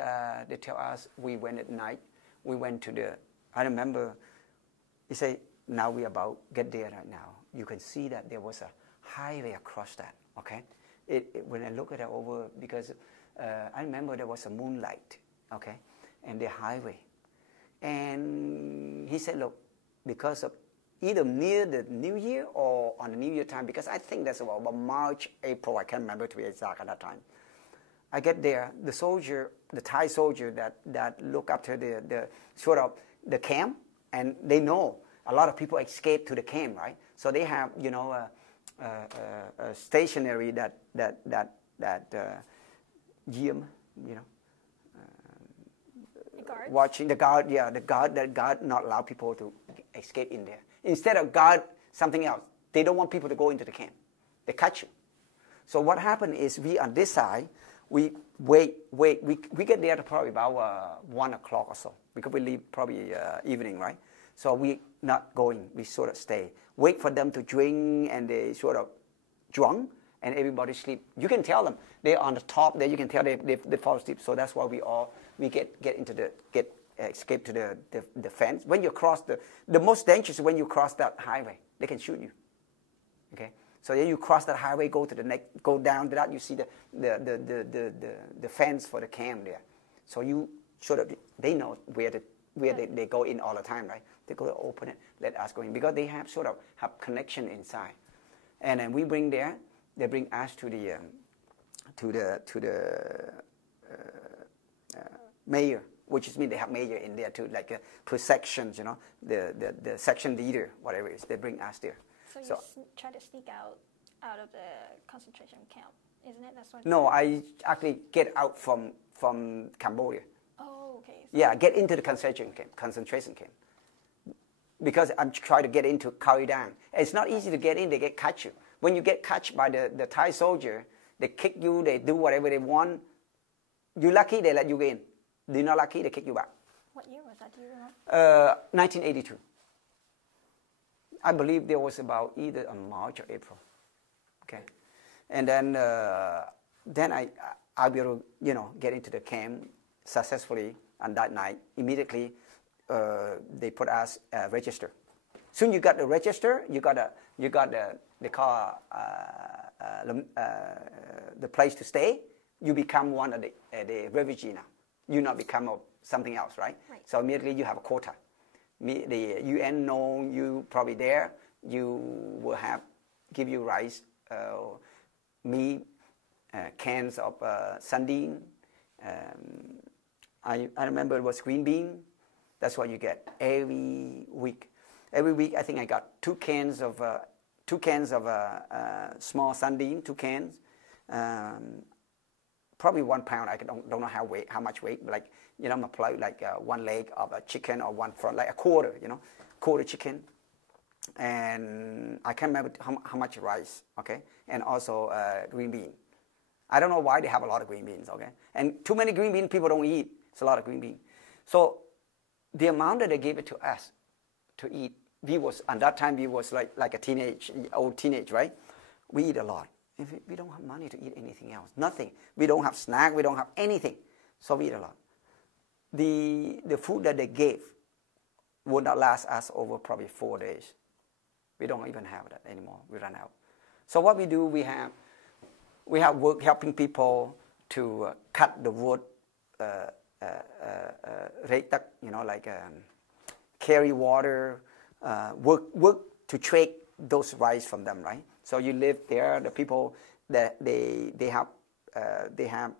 they tell us, we went at night, we went to I remember, he said, now we about get there right now. You can see that there was a highway across that, okay? When I look at it over, because I remember there was a moonlight, okay? And the highway. And he said, look, because of either near the New Year or on the New Year time, because I think that's about March, April, I can't remember to be exact at that time. I get there, the Thai soldier that look after the sort of the camp, and they know a lot of people escape to the camp, right? So they have, stationary that gym, you know, watching the guard. Yeah, the guard not allow people to escape in there. Instead of guard something else, they don't want people to go into the camp. They catch you. So what happened is we on this side, we wait. We get there to probably about 1 o'clock or so because we leave probably evening, right? So we not going. We sort of stay, wait for them to drink, and they sort of drunk, and everybody sleep. You can tell them they're on the top there. You can tell they fall asleep. So that's why we get into the escape to the fence. When you cross the most dangerous is when you cross that highway. They can shoot you. Okay. So then you cross that highway, go to the next, go down to that. You see the fence for the camp there. So you sort of they know where they go in all the time, right? They go open it, let us go in because they have sort of have connection inside. And then we bring there. They bring us to the mayor, which means they have mayor in there too, like per sections, you know, the section leader, whatever it is. They bring us there. So you try to sneak out of the concentration camp, isn't it? That's what. No, I actually get out from Cambodia. Oh, okay. So yeah, get into the concentration camp. Because I'm trying to get into Coeurs. It's not easy to get in. They get catch you. When you get catch by the Thai soldier, they kick you. They do whatever they want. You're lucky, they let you in. You're not lucky, they kick you back. What year was that? Do you remember? 1982. I believe there was about either on March or April. Okay, and then I will get into the camp successfully on that night. Immediately, they put us register. Soon you got the register, you got they call the place to stay. You become one of the refugee now. You not become something else, right? So immediately you have a quota. The UN know you probably there. You will give you rice, meat, cans of sardine. I remember it was green bean. That's what you get every week. Every week I think I got 2 cans of small sardine, 2 cans. Probably 1 pound. I don't know how much weight, but like like 1 leg of a chicken or 1 front, like a quarter, quarter chicken, and I can't remember how much rice, okay, and also green bean. I don't know why they have a lot of green beans, okay, and too many green beans people don't eat. It's a lot of green bean. So the amount that they gave it to us to eat, at that time we was like a old teenage, right? We eat a lot. We don't have money to eat anything else. Nothing. We don't have snack. We don't have anything. So we eat a lot. The food that they gave would not last us over probably 4 days. We don't even have that anymore. We run out. So what we do, we have work helping people to cut the wood, carry water, work to trade those rice from them, right? So you live there. The people that they have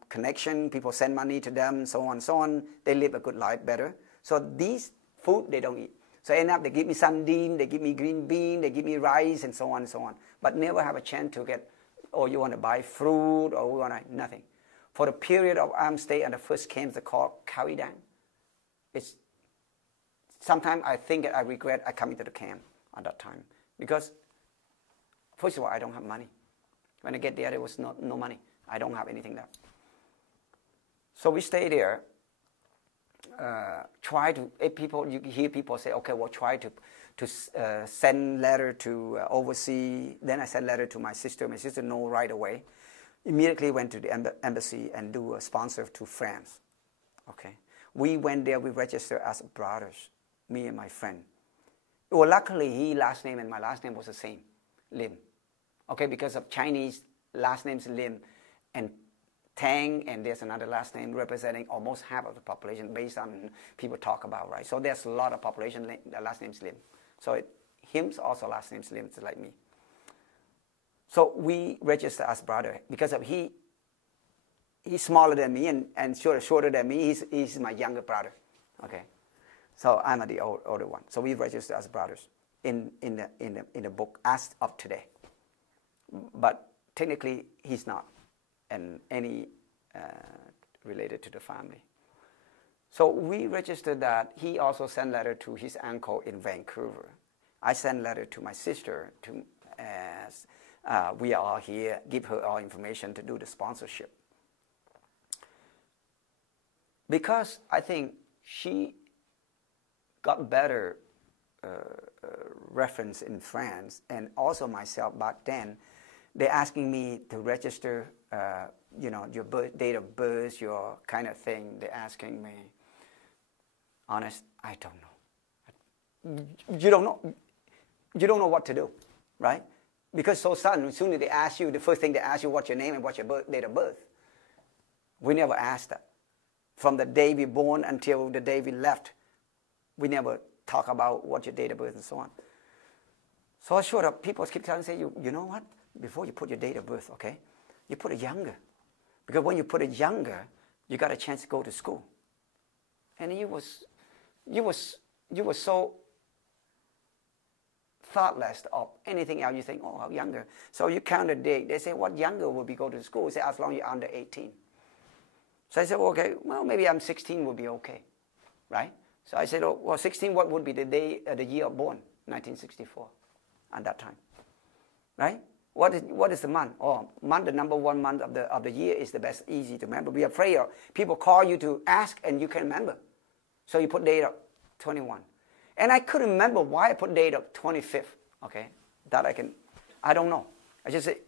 connection. People send money to them, so on. They live a good life better. So these food they don't eat. So end up they give me sardine, they give me green bean, they give me rice, and so on. But never have a chance to get. Or you want to buy fruit, or we want nothing. For the period of armed stay and the first camps they call Coeurs. It's sometimes I think I regret I coming to the camp at that time because. First of all, I don't have money. When I get there, there was no money. I don't have anything left. So we stay there. You hear people say, okay, well, try to send letter to overseas. Then I sent letter to my sister. My sister know right away. Immediately went to the embassy and do a sponsor to France. Okay. We went there. We registered as brothers, me and my friend. Well, luckily, his last name and my last name was the same, Lim. Okay, because of Chinese last names Lim and Tang, and there's another last name representing almost half of the population based on people talk about, right? So there's a lot of population, the last name's Lim. So him's also last name's Lim, just like me. So we register as brother because of he's smaller than me and shorter than me. He's my younger brother, okay? So I'm the older one. So we register as brothers in the book as of today. but technically he's not, and any related to the family. So we registered that. He also sent letter to his uncle in Vancouver. I sent letter to my sister to as we are all here, give her all information to do the sponsorship. Because I think she got better reference in France, and also myself back then, they're asking me to register, your date of birth, your kind of thing. They're asking me. Honest, I don't know. You don't know. You don't know what to do, right? Because so sudden, as soon as they ask you, the first thing they ask you, what's your name and what's your date of birth. We never asked that. From the day we born until the day we left, we never talk about what's your date of birth and so on. So I showed up. People keep telling me, you know what? Before you put your date of birth, okay, you put it younger. Because when you put it younger, you got a chance to go to school. And you were so thoughtless of anything else. You think, oh, how younger. So you count a day. They say, what younger would be go to school? They say, as long as you're under 18. So I said, okay, well, maybe I'm 16 would be okay, right? So I said, oh, well, 16, what would be the day, the year of born? 1964, at that time, right? What is the month? Oh, month, the number one month of the year is the best, easy to remember. We're afraid of people call you to ask and you can remember. So you put date of 21. And I couldn't remember why I put date of 25th, okay? That I don't know. I just say,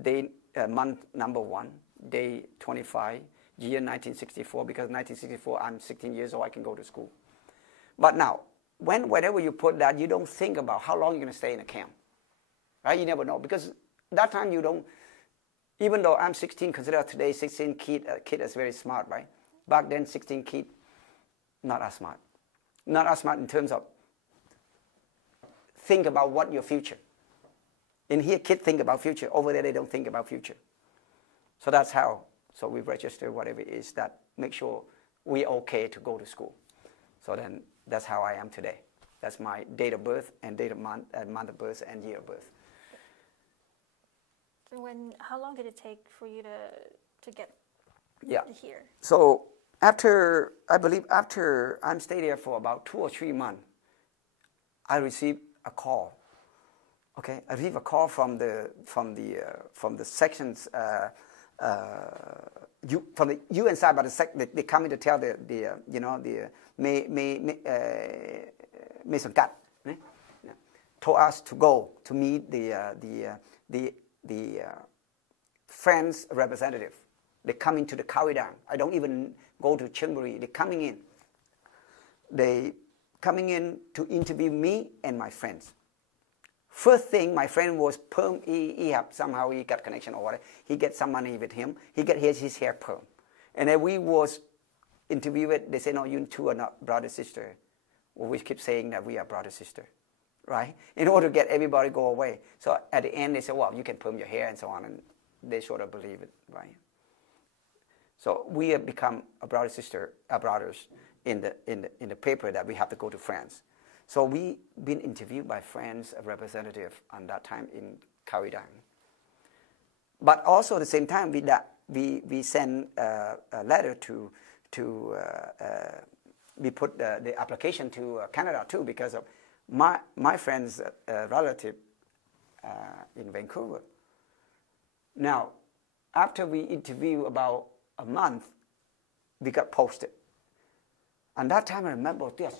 day, month number 1, day 25, year 1964, because 1964, I'm 16 years old, I can go to school. But now, whenever you put that, you don't think about how long you're going to stay in a camp, right? You never know, because that time you don't, even though I'm 16, consider today 16 kid is very smart, right? Back then, 16 kid, not as smart. Not as smart in terms of think about what your future. In here, kids think about future. Over there, they don't think about future. So that's how. So we register whatever it is that make sure we're okay to go to school. So then that's how I am today. That's my date of birth and date of month of birth and year of birth. So how long did it take for you to get here? So after I stayed there for about 2 or 3 months, I received a call. Okay, I received a call from the sections from the UN side, but they come in to tell the Maison Cat told us to go to meet the French representative. They come into the corridor. I don't even go to Chimbury. They're coming in. They coming in to interview me and my friends. First thing, my friend was perm. Somehow he got connection or whatever. He get some money with him. He get his hair perm. And then we was interviewed. They say, no, you two are not brother, sister. Well, we keep saying that we are brother, sister, right? In order to get everybody go away. So at the end, they say, well, you can perm your hair and so on. And they sort of believe it, right? So we have become a brother, sister, brothers in the paper that we have to go to France. So we been interviewed by French representative on that time in Coeurs. But also at the same time, we send a letter we put the application to Canada too, because of my friend's relative in Vancouver. Now, after we interview about a month, we got posted. And that time I remember this.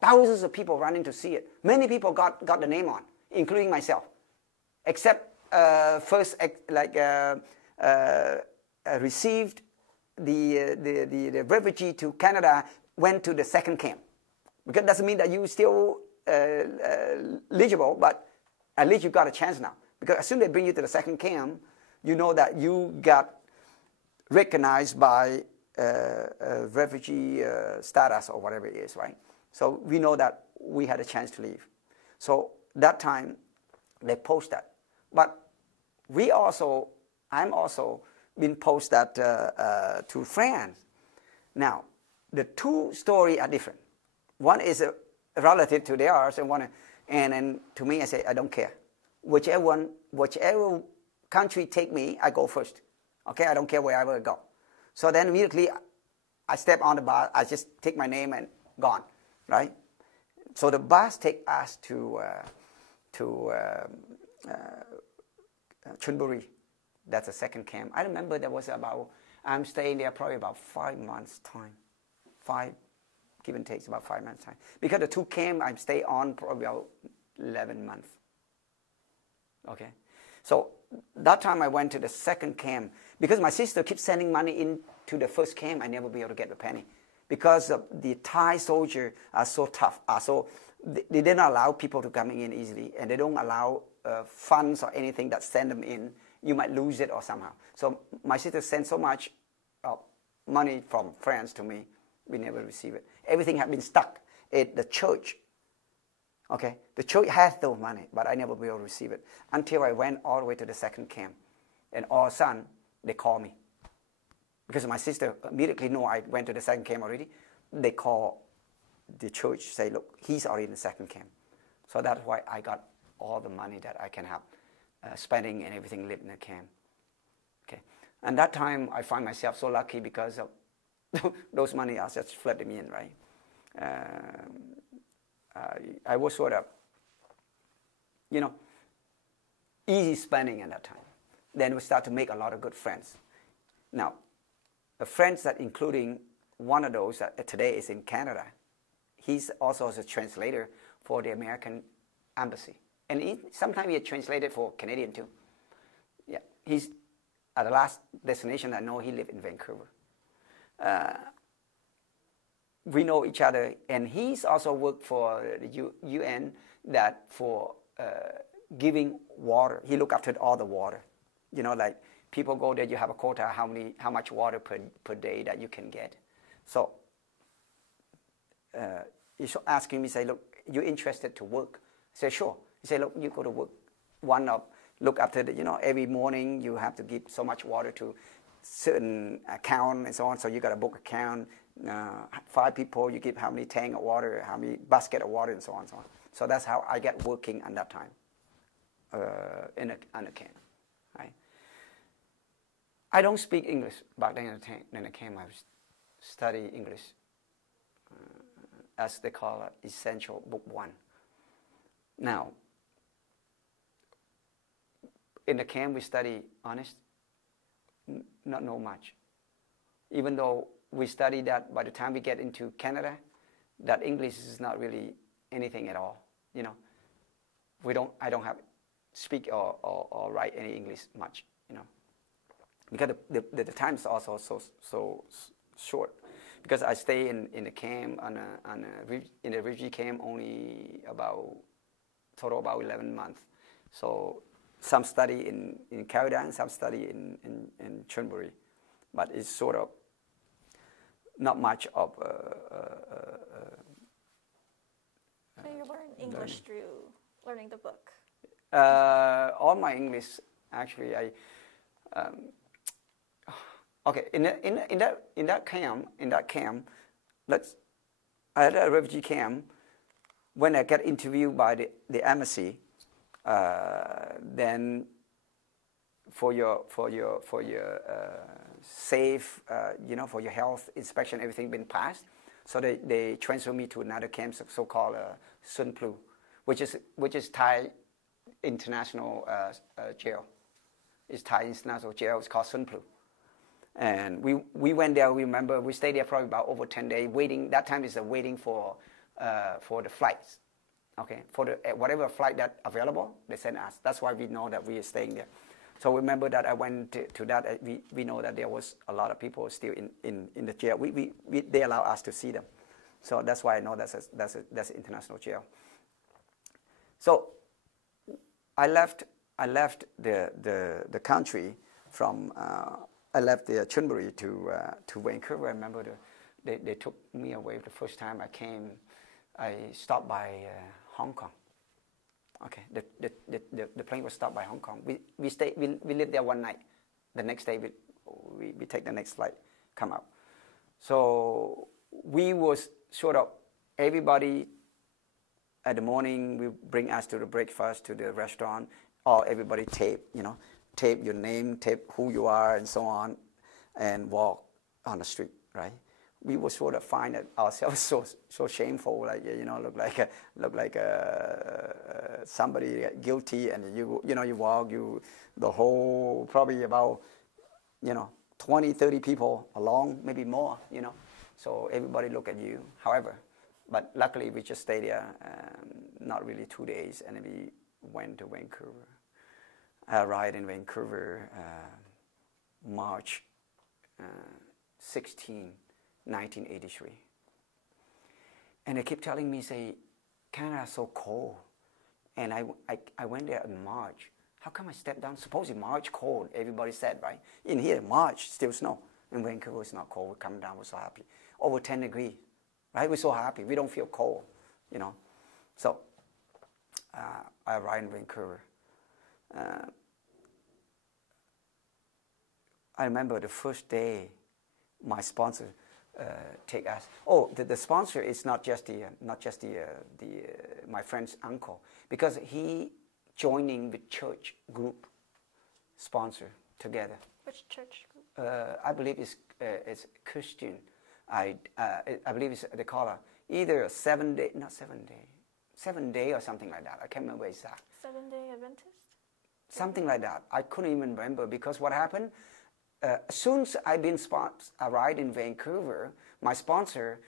Thousands of people running to see it. Many people got the name on, including myself. Except first, received the refugee to Canada, went to the second camp. Because it doesn't mean that you still eligible, but at least you got a chance now. Because as soon as they bring you to the second camp, you know that you got recognized by refugee status or whatever it is, right? So we know that we had a chance to leave. So that time, they post that. But I'm also been posted to France. Now, the two stories are different. One is relative to theirs, and one, And then to me, I say, I don't care. Whichever country take me, I go first. Okay, I don't care wherever I go. So then immediately, I step on the bus. I just take my name and gone, right? So the bus take us to Chunburi. That's the second camp. I remember there was I'm staying there probably about 5 months time. Give and takes about 5 months time. Because the 2 camp I stay on probably about 11 months. Okay. So that time I went to the second camp. Because my sister keeps sending money into the first camp, I never be able to get a penny. Because the Thai soldiers are so tough. So they didn't allow people to come in easily. And they don't allow funds or anything that send them in. You might lose it or somehow. So my sister sent so much money from France to me. We never receive it. Everything had been stuck at the church. Okay, the church has those money, but I never be able to receive it until I went all the way to the second camp, and all of a sudden they call me because my sister immediately knew I went to the second camp already. They call the church, say, look, he's already in the second camp. So that's why I got all the money that I can have, spending and everything lived in the camp. Okay, and that time I find myself so lucky because of those money are just flooding me in, right? I was sort of, easy spending at that time. Then we start to make a lot of good friends. Now, the friends that including one of those that today is in Canada. He's also a translator for the American embassy. And sometimes he translated for Canadian too. Yeah, he's at the last destination I know he lived in Vancouver. We know each other, and he's also worked for the UN that for giving water. He looked after all the water. Like people go there, you have a quota, how much water per day that you can get. So he's asking me, say, look, you interested to work? I say, sure. He said, look, you go to work. Look after every morning you have to give so much water to certain account and so on. So you got to book account. 5 people, you give how many tank of water, how many basket of water, and so on and so on. So that's how I get working at that time in a camp. Right? I don't speak English back then in the camp. I study English as they call it, essential book 1. Now, in the camp we study honest, not know much. Even though we study that by the time we get into Canada, that English is not really anything at all. I don't have speak or write any English much. Because the time is also so short. Because I stay in the camp in the refugee camp only total about 11 months. So some study in Canada and some study in Chunburi, but it's sort of not much of. So you learn English through learning the book. All my English, actually, okay. In that camp, at a refugee camp, when I get interviewed by the embassy, then for your safe, for your health inspection, everything been passed. So they transfer me to another camp, so-called Sun Plu, which is Thai international jail. It's Thai international jail. It's called Sun Plu. And we went there. We remember we stayed there probably about over 10 days waiting. That time is waiting for the flights. Okay, for whatever flight that available, they send us. That's why we know that we are staying there. So remember that I went to that. We know that there was a lot of people still in the jail. They allow us to see them. So that's why I know that's an international jail. So I left the country from. I left the Chunburi to Vancouver. I remember they took me away the first time I came. I stopped by Hong Kong. Okay, the plane was stopped by Hong Kong. We lived there one night. The next day we take the next flight, come out. So we was sort of everybody at the morning, we bring us to the breakfast, to the restaurant. All everybody tape, tape your name, tape who you are, and so on, and walk on the street, right? We would sort of find it ourselves so shameful, like look like somebody guilty, and you walk the whole probably about 20, 30 people along, maybe more, so everybody look at you. However, but luckily we just stayed there, not really 2 days, and we went to Vancouver. I arrived in Vancouver March 16, 1983. And they keep telling me, say, Canada's so cold. And I went there in March. How come I stepped down? Supposedly March cold, everybody said, right? In here, March, still snow. In Vancouver, it's not cold. We come down, we're so happy. Over 10 degrees, right? We're so happy. We don't feel cold, So I arrived in Vancouver. I remember the first day my sponsor take us. Oh, the sponsor is not just my friend's uncle, because he joining with church group sponsor together. Which church group? I believe it's Christian. I believe they call it either 7 day, not 7 day, 7 day or something like that. I can't remember exactly. 7-day Adventist? Something like that. I couldn't even remember, because what happened, as soon as arrived in Vancouver, my sponsor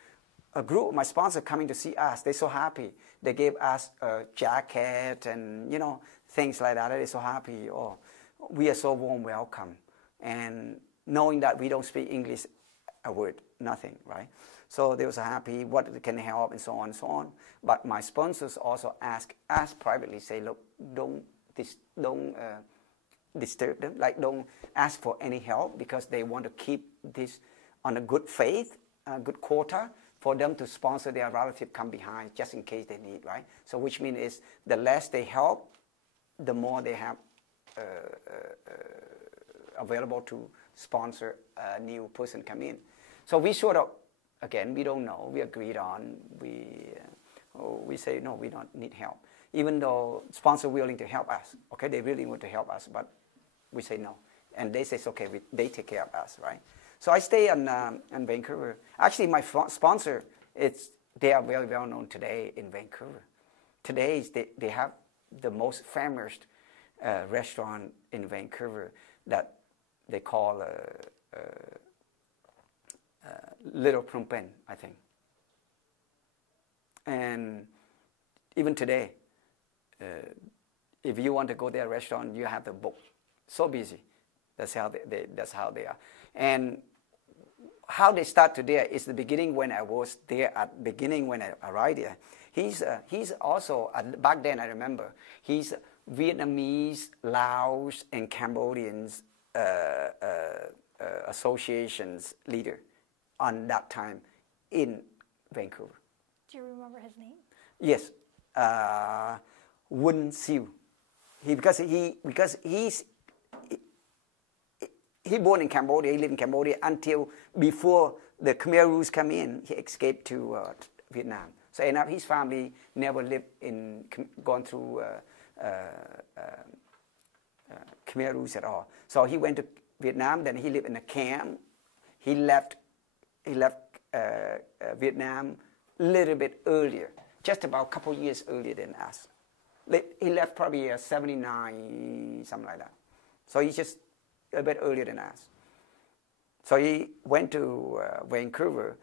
coming to see us, they're so happy. They gave us a jacket and, things like that. They're so happy. Oh, we are so warm welcome. And knowing that we don't speak English a word, nothing, right? So they were so happy, what can help, and so on and so on. But my sponsors also ask us privately, say, look, don't disturb them, like don't ask for any help, because they want to keep this on a good faith, a good quota for them to sponsor their relative come behind just in case they need, right? So which means is the less they help, the more they have available to sponsor a new person come in. So we sort of, again, we don't know, we agreed on, we say, no, we don't need help. Even though sponsor willing to help us, okay, they really want to help us, but we say no. And they say, it's okay, they take care of us, right? So I stay in Vancouver. Actually, my sponsor, they are very well known today in Vancouver. Today, they have the most famous restaurant in Vancouver that they call Little Phnom Penh, I think. And even today, if you want to go to their restaurant, you have to book. So busy. That's how they are. And how they start today is the beginning when I was there, when I arrived there. He's also, back then I remember, he's Vietnamese, Laos, and Cambodians associations leader on that time in Vancouver. Do you remember his name? Yes, Wun Siu. Because he born in Cambodia. He lived in Cambodia until before the Khmer Rouge come in. He escaped to Vietnam. So end up his family never gone through Khmer Rouge at all. So he went to Vietnam. Then he lived in a camp. He left Vietnam a little bit earlier, just about a couple years earlier than us. He left probably 79, something like that. So he's just a bit earlier than us. So he went to Vancouver.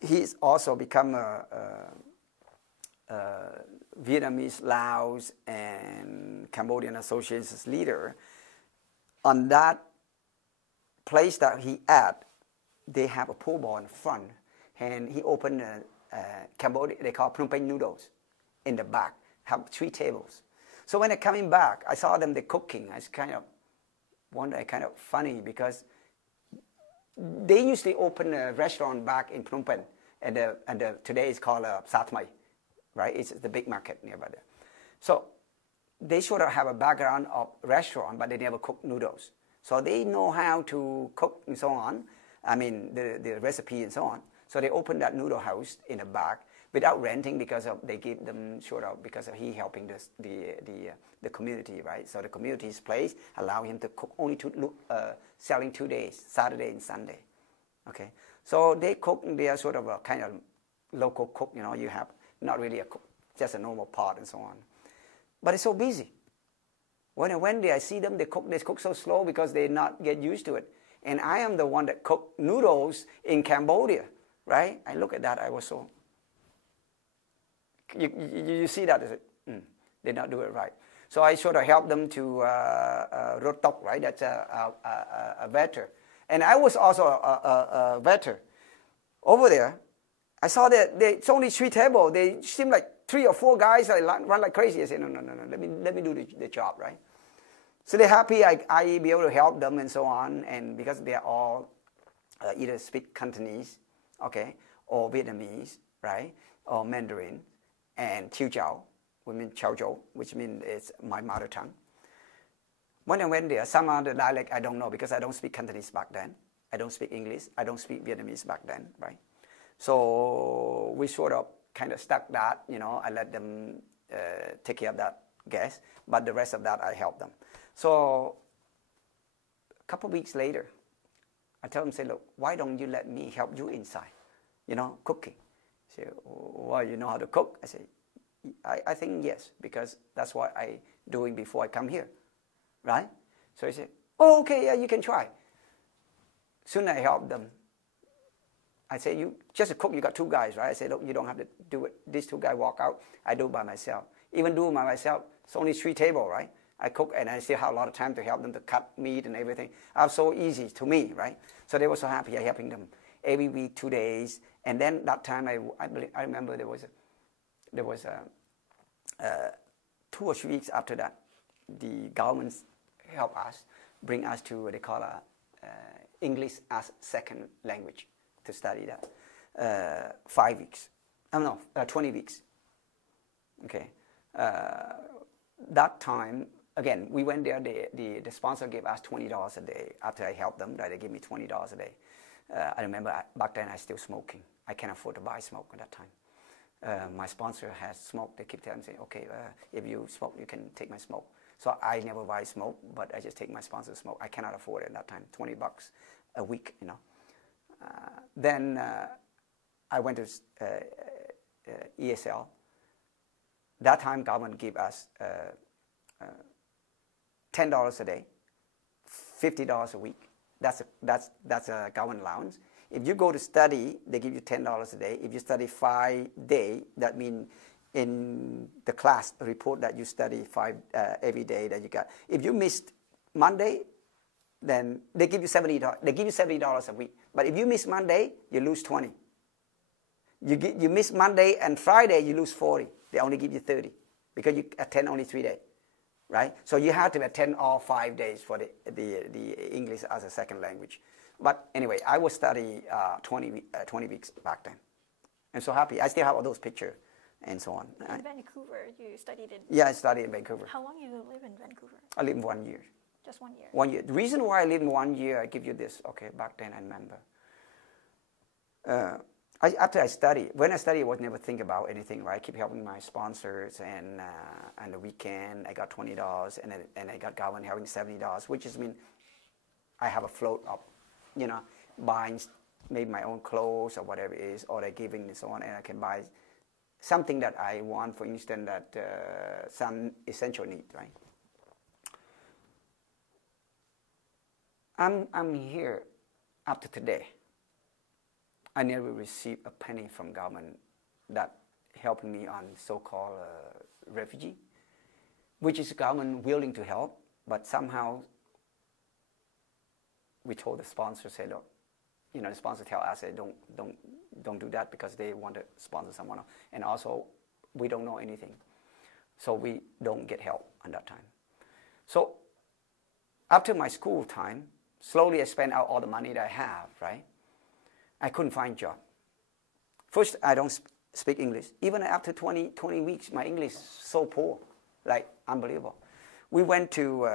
He's also become a Vietnamese, Laos, and Cambodian associations leader. On that place that he at, they have a pool bar in front, and he opened Cambodia, they call Phnom Penh noodles, in the back, have 3 tables. So when they're coming back, I saw them, they're cooking. I kind of funny, because they usually open a restaurant back in Phnom Penh, and today it's called Satmai, right? It's the big market nearby there. So they sort of have a background of restaurant, but they never cook noodles. So they know how to cook and so on. I mean, the recipe and so on. So they opened that noodle house in the back. without renting because of they give them sort of because of he helping the community, right? So the community's place allow him to cook only selling 2 days, Saturday and Sunday. Okay, so they cook. They are sort of a kind of local cook. You know, you have not really a cook, just a normal pot and so on. But it's so busy. When I went there, I see them. They cook so slow because they not get used to it. And I am the one that cooked noodles in Cambodia, right? I look at that. I was so. You see that? They not do it right. So I sort of helped them to rotok, right? That's a vetter. And I was also a vetter. Over there, I saw that it's only 3 tables. They seem like 3 or 4 guys that run like crazy. I said, no. Let me do the job, right? So they're happy I be able to help them and so on. And because they are all either speak Cantonese, okay, or Vietnamese, right, or Mandarin, and Chiu Chow, which means it's my mother tongue. When I went there, some other dialect I don't know because I don't speak Cantonese back then. I don't speak English. I don't speak Vietnamese back then, right? So we sort of kind of stuck that, you know. I let them take care of that guest, but the rest of that I helped them. So a couple of weeks later, I tell them, say, look, why don't you let me help you inside, you know, cooking? Say, well, you know how to cook? I say, I think yes, because that's what I doing before I come here. Right? So he said, oh, okay, yeah, you can try. Soon I helped them. I said, you just a cook, you got 2 guys, right? I said, look, you don't have to do it. These 2 guys walk out. I do it by myself. Even do it by myself, it's only 3 tables, right? I cook and I still have a lot of time to help them to cut meat and everything. It was so easy to me, right? So they were so happy I helping them every week, 2 days. And then that time I remember there was 2 or 3 weeks after that, the government helped us, bring us to what they call English as second language to study that. 5 weeks. 20 weeks. Okay. That time, again, we went there, the sponsor gave us $20 a day. After I helped them, right, they gave me $20 a day. I remember back then I was still smoking. I can't afford to buy smoke at that time. My sponsor has smoke. They keep telling me, okay, if you smoke, you can take my smoke. So I never buy smoke, but I just take my sponsor's smoke. I cannot afford it at that time, $20 a week, you know. Then I went to ESL. That time government gave us $10 a day, $50 a week. That's a government allowance. If you go to study, they give you $10 a day. If you study 5 days, that means in the class report that you study every day that you got. If you missed Monday, then they give you $70. They give you $70 a week. But if you miss Monday, you lose 20. You miss Monday and Friday, you lose 40. They only give you 30 because you attend only 3 days, right? So you have to attend all 5 days for the English as a second language. But anyway, I was studying 20 weeks back then. I'm so happy. I still have all those pictures and so on. In Vancouver, you studied in... Yeah, I studied in Vancouver. How long you live in Vancouver? I lived 1 year. Just 1 year? 1 year. The reason why I lived 1 year, I give you this. Okay, back then I remember. After I studied, when I studied, I was never think about anything, right? I keep helping my sponsors, and on the weekend, I got $20, and I got government helping $70, which is mean I have a float up, you know, buying maybe my own clothes or whatever it is, or they're giving and so on, and I can buy something that I want, for instance, that some essential need, right? I'm here up to today. I never received a penny from government that helping me on so-called refugee, which is government willing to help, but somehow we told the sponsor, say, look, you know, the sponsor tell us, say, don't do that because they want to sponsor someone else. And also, we don't know anything. So we don't get help at that time. So after my school time, slowly I spent out all the money that I have, right? I couldn't find a job. First, I don't speak English. Even after 20 weeks, my English is so poor, like unbelievable. We went to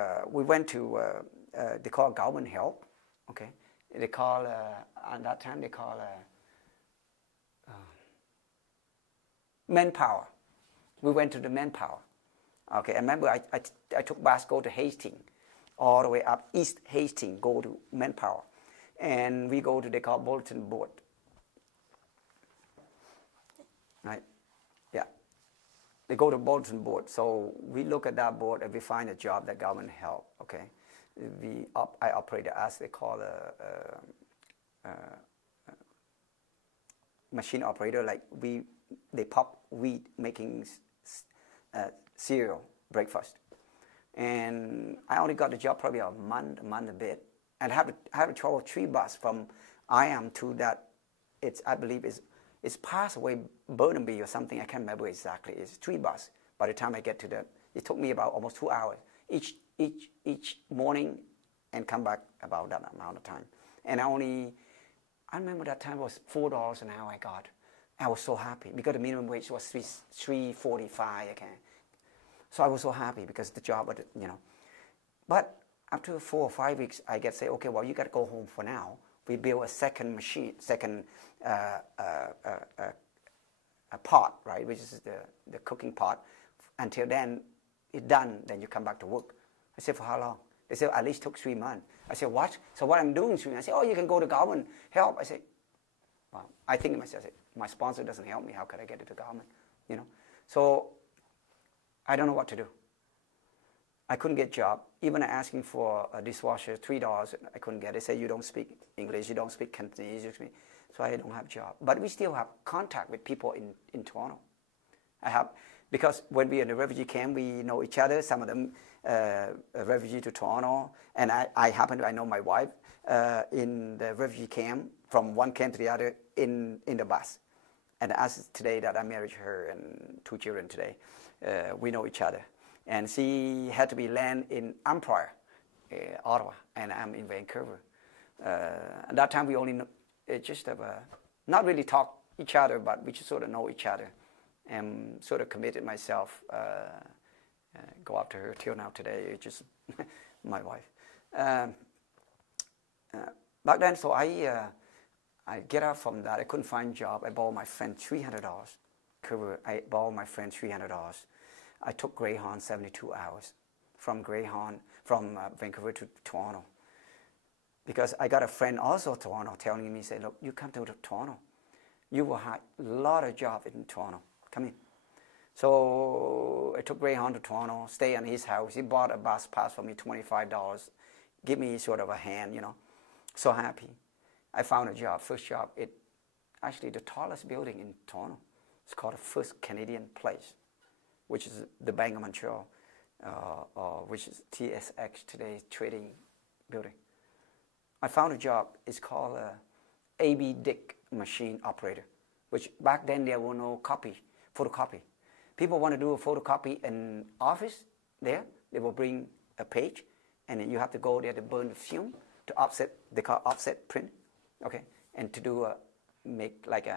they call government help, okay? They call, at that time they call, manpower. We went to the manpower. Okay, I remember I took bus, go to Hastings, all the way up East Hastings, go to manpower. And we go to, they call bulletin board. Right? Yeah. They go to bulletin board. So we look at that board and we find a job that government help. Okay. I operate as they call a machine operator. Like they pop wheat making cereal breakfast. And I only got the job probably a month a bit. And I have to travel 3 buses from I am to that. I believe it's passed away Burnaby or something. I can't remember exactly. It's 3 buses. By the time I get to that, it took me about almost 2 hours each morning, and come back about that amount of time. And I remember that time was $4 an hour I got. I was so happy because the minimum wage was $3.45 again. So I was so happy because the job, But after 4 or 5 weeks, I get say, okay, well, you got to go home for now. We build a second machine, a pot, right, which is the cooking pot. Until then, it's done. Then you come back to work. I said, for how long? They said, at least took 3 months. I said, what? So what I'm doing 3 months? I said, oh, you can go to government help. I said, well, I think to myself, my sponsor doesn't help me. How could I get it to government? So I don't know what to do. I couldn't get a job. Even asking for a dishwasher, $3, I couldn't get it. They say, you don't speak English, you don't speak Cantonese. So I don't have a job. But we still have contact with people in Toronto. Because when we're in the refugee camp, we know each other. Some of them refugee to Toronto. And I know my wife in the refugee camp, from one camp to the other in the bus. And as today that I married her and 2 children today, we know each other. And she had to be land in Empire, Ottawa, and I'm in Vancouver. At that time, we only just have not really talk each other, but we just sort of know each other, and sort of committed myself, go after her till now today. It's just my wife. Back then, so I get out from that. I couldn't find a job. I borrowed my friend $300. I borrowed my friend $300. I took Greyhound 72 hours from Vancouver to Toronto. Because I got a friend also in Toronto telling me, say, look, you come to Toronto. You will have a lot of jobs in Toronto. Come in. So I took Greyhound to Toronto, stay in his house. He bought a bus pass for me, $25. Give me sort of a hand, So happy. I found a job, first job. Actually the tallest building in Toronto. It's called the First Canadian Place, which is the Bank of Montreal, which is TSX today, trading building. I found a job. It's called A.B. Dick machine operator, which back then there were no photocopy. People want to do a photocopy in office there. They will bring a page, and then you have to go there to burn the fume to offset. They call offset print, okay, and to do make like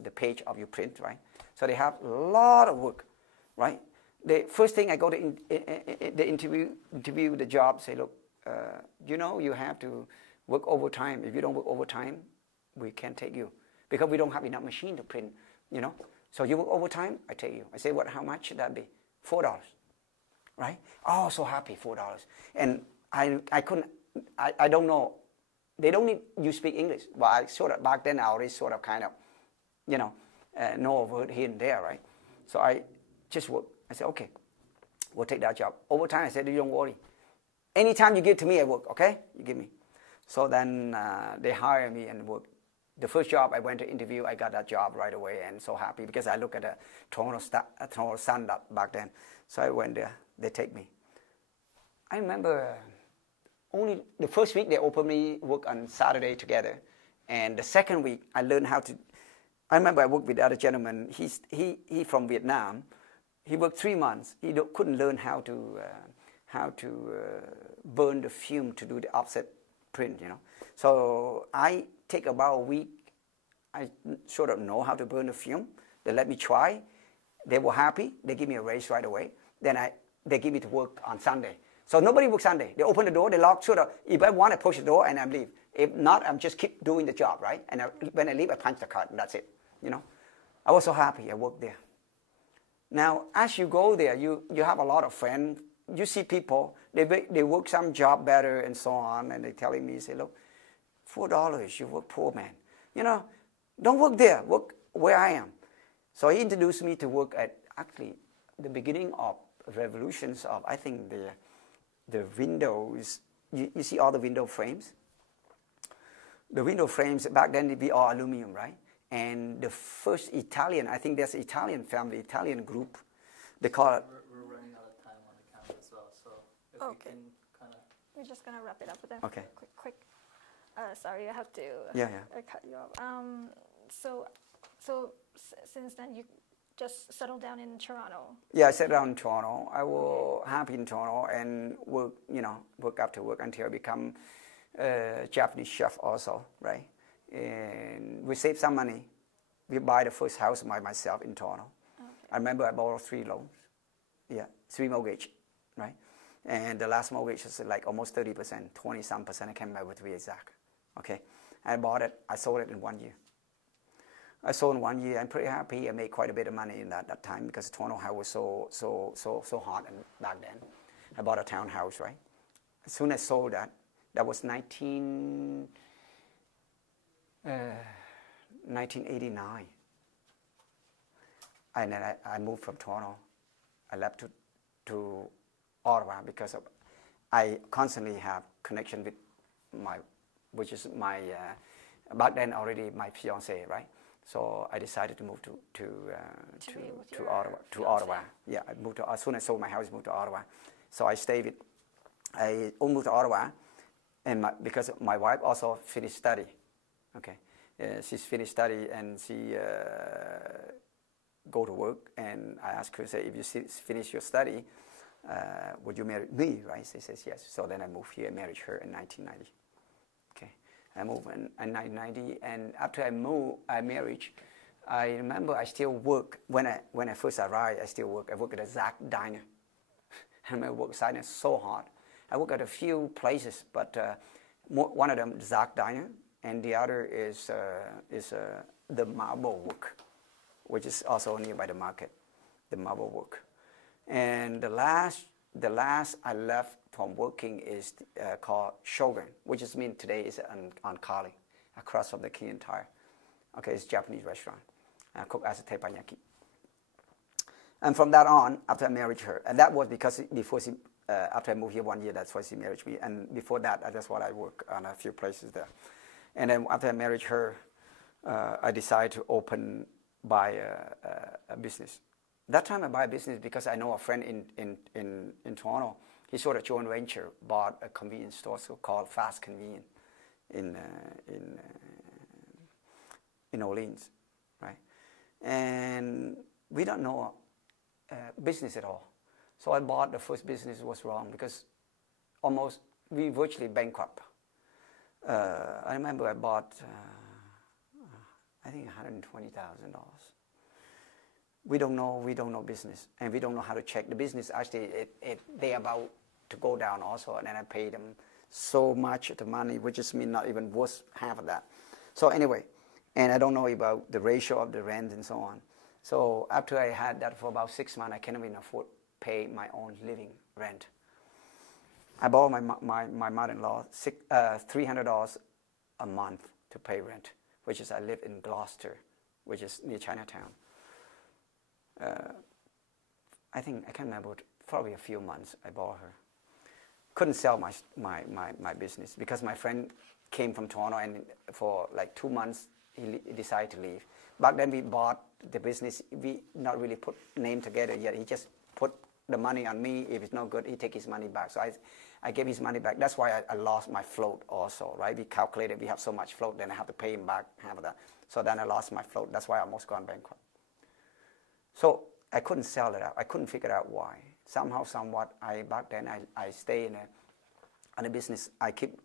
the page of your print, right? So they have a lot of work. Right? The first thing I go to the interview the job, say, look, you have to work overtime. If you don't work overtime, we can't take you because we don't have enough machine to print. So you work overtime, I take you. I say, how much should that be? $4, right? Oh, so happy, $4. And I couldn't. I don't know. They don't need you speak English. Well, I sort of back then I already sort of kind of, know a word here and there, right? So I just work. I said, okay, we'll take that job. Overtime, I said, you don't worry. Anytime you give to me, I work, okay? You give me. So then they hire me and work. The first job I went to interview, I got that job right away and so happy because I look at the Toronto Sun back then. So I went there. They take me. I remember only the first week they opened me work on Saturday together. And the second week I learned how to, I remember I worked with the other gentleman. He from Vietnam. He worked 3 months. He couldn't learn how to burn the fume to do the offset print, So I take about a week. I sort of know how to burn the fume. They let me try. They were happy. They give me a raise right away. Then they give me to work on Sunday. So nobody works Sunday. They open the door. They lock. Sort of. If I want, I push the door and I leave. If not, I'm just keep doing the job, right? And when I leave, I punch the card and that's it. I was so happy. I worked there Now, as you go there, you have a lot of friends. You see people, they work some job better and so on, and they're telling me, say, look, $4, you work poor man. You know, don't work there, work where I am. So he introduced me to work at, actually, the beginning of revolutions of, I think, the windows. You see all the window frames? The window frames, back then, they'd be all aluminum, right? And the first Italian, I think there's an Italian family, Italian group. They call it. We're running out of time on the camera as well, so if we can kind of. We're just gonna wrap it up with a Okay. quick. Sorry, I have to. Cut you off. So since then you just settled down in Toronto. Yeah, I settled down in Toronto. I was happy in Toronto and work after work until I become a Japanese chef also, right? And we saved some money. We buy the first house by myself in Toronto. Okay. I remember I borrowed 3 loans. Yeah, 3 mortgage, right? And the last mortgage is like almost 30%, 20-some%. I can't remember to be exact. Okay, I bought it. I sold it in 1 year. I sold in 1 year. I'm pretty happy. I made quite a bit of money in that time because Toronto house was so hot and back then. I bought a townhouse, right? As soon as I sold that, that was 1989. And then I moved from Toronto. I left to Ottawa because I constantly have connection with which is my, back then already my fiancée, right? So I decided to move to Ottawa. Yeah, I moved to, as soon as I sold my house, moved to Ottawa. So I moved to Ottawa, and because my wife also finished study. Okay, she's finished study and she go to work, and I asked her, say, if you finish your study, would you marry me, right? She says yes. So then I moved here and married her in 1990. Okay, I moved in 1990, and after I married, I remember I still work. When I first arrived, I still work. I work at a Zach diner. I remember work diner so hard. I work at a few places, but one of them Zach diner, and the other is the Marble Work, which is also nearby the market, the Marble Work. And the last I left from working is called Shogun, which is mean today is on Kali, across from the King Tire. Okay, it's a Japanese restaurant. I cook as a teppanyaki. And from that on, after I married her, and that was because before after I moved here 1 year, that's why she married me. And before that, that's what I work on a few places there. And then after I married her, I decided to buy a business. That time I buy a business because I know a friend in Toronto. He sort of joint venture, bought a convenience store called Fast Convenient in Orleans, right? And we don't know business at all. So I bought the first business. Was wrong because we virtually bankrupt. I remember I bought, I think $120,000. We don't know business, and we don't know how to check the business. Actually, they're about to go down also, and then I paid them so much the money, which is mean not even worth half of that. So anyway, and I don't know about the ratio of the rent and so on. So after I had that for about 6 months, I can't even afford to pay my own living rent. I borrowed my mother-in-law $300 a month to pay rent, which is I live in Gloucester, which is near Chinatown. I think, I can't remember, probably a few months I borrowed her. Couldn't sell my business because my friend came from Toronto, and for like 2 months he decided to leave. Back then we bought the business, we not really put name together yet. He just put the money on me. If it's not good, he take his money back. So I gave his money back. That's why I lost my float also, right? We calculated we have so much float, then I have to pay him back half of that. So then I lost my float. That's why I almost gone bankrupt. So I couldn't sell it out. I couldn't figure out why. Somehow, somewhat, back then I stay in a business. I keep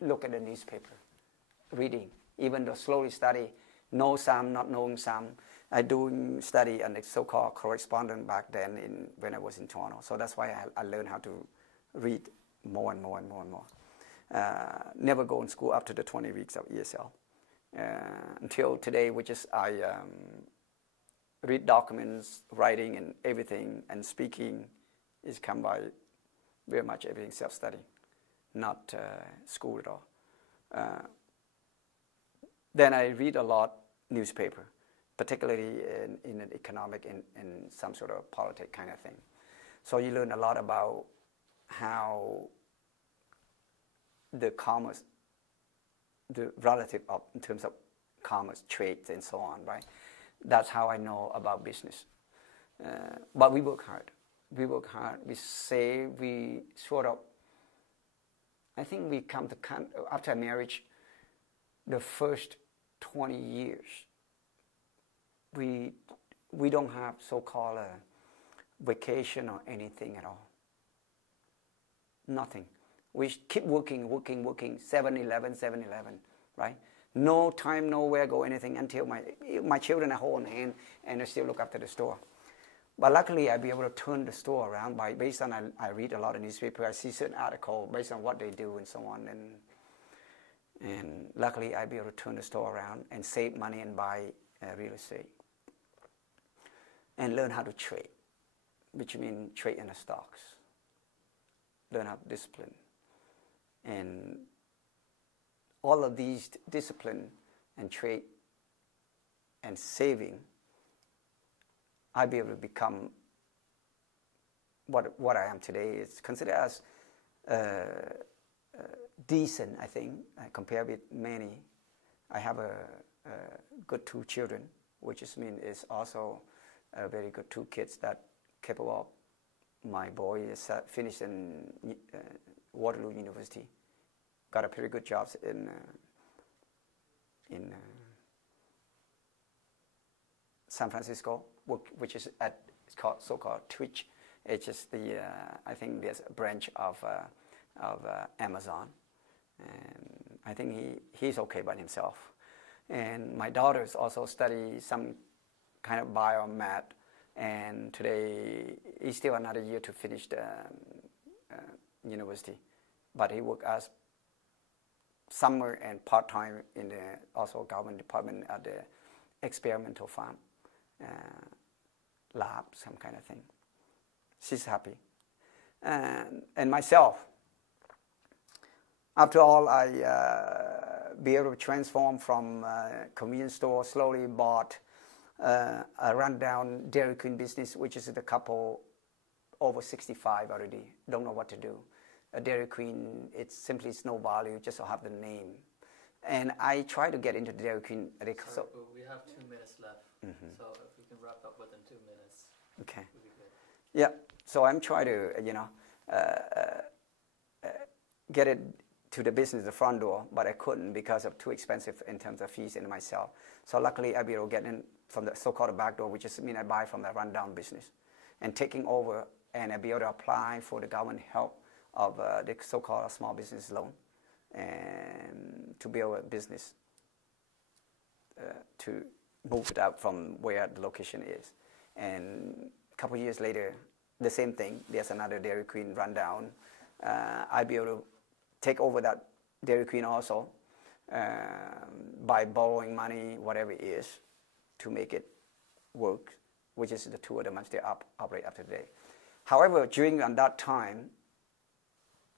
look at the newspaper, reading, even though slowly study, know some, not knowing some. I doing study and the so-called correspondent back then when I was in Toronto. So that's why I learned how to read more and more and more and more. Never go in school after the 20 weeks of ESL until today, which is read documents, writing and everything, and speaking is come by very much everything self-study, not school at all. Then I read a lot newspaper, particularly in an economic and some sort of politics kind of thing. So you learn a lot about how the commerce, the relative of, in terms of commerce, trade, and so on, right? That's how I know about business. But we work hard. We work hard. We save. We sort of, I think we come to, after marriage, the first 20 years, we don't have so-called a vacation or anything at all. Nothing. We keep working, 7-Eleven, right? No time, nowhere, go anything until my children are holding hand and I still look after the store. But luckily, I'll be able to turn the store around based on I read a lot of newspaper. I see certain articles based on what they do and so on. And luckily, I'll be able to turn the store around and save money and buy real estate. And learn how to trade, which means trade in the stocks. Learn how to discipline. And all of these discipline and trade and saving, I'll be able to become what I am today. It's considered as decent, I think, compared with many. I have a good 2 children, which is also a very good 2 kids that capable of. My boy is finished in Waterloo University, got a pretty good jobs in San Francisco, which is it's called so-called Twitch. It's just the I think there's a branch of Amazon, and I think he's okay by himself. And my daughters also study some kind of biomath, and today he's still another year to finish the university, but he work as summer and part-time in the also government department at the experimental farm lab, some kind of thing. She's happy. And myself, after all, I be able to transform from convenience store, slowly bought a rundown Dairy Queen business, which is the couple over 65 already, don't know what to do. A Dairy Queen, it's no value, just to have the name. And I try to get into the Dairy Queen. So we have 2 minutes left, so if we can wrap up within 2 minutes, okay. would be good. Yeah, so I'm trying to, get it to the business, the front door, but I couldn't because of too expensive in terms of fees in myself. So luckily, I'll be able to get in from the so-called back door, which is I buy from the rundown business, and taking over, and I'll be able to apply for the government help of the so-called small business loan, and to build a business to move it out from where the location is. And a couple of years later, the same thing. There's another Dairy Queen rundown. I'll be able to take over that Dairy Queen also by borrowing money, whatever it is, to make it work, which is the 2 of them I'm still operate up to today. However, during that time,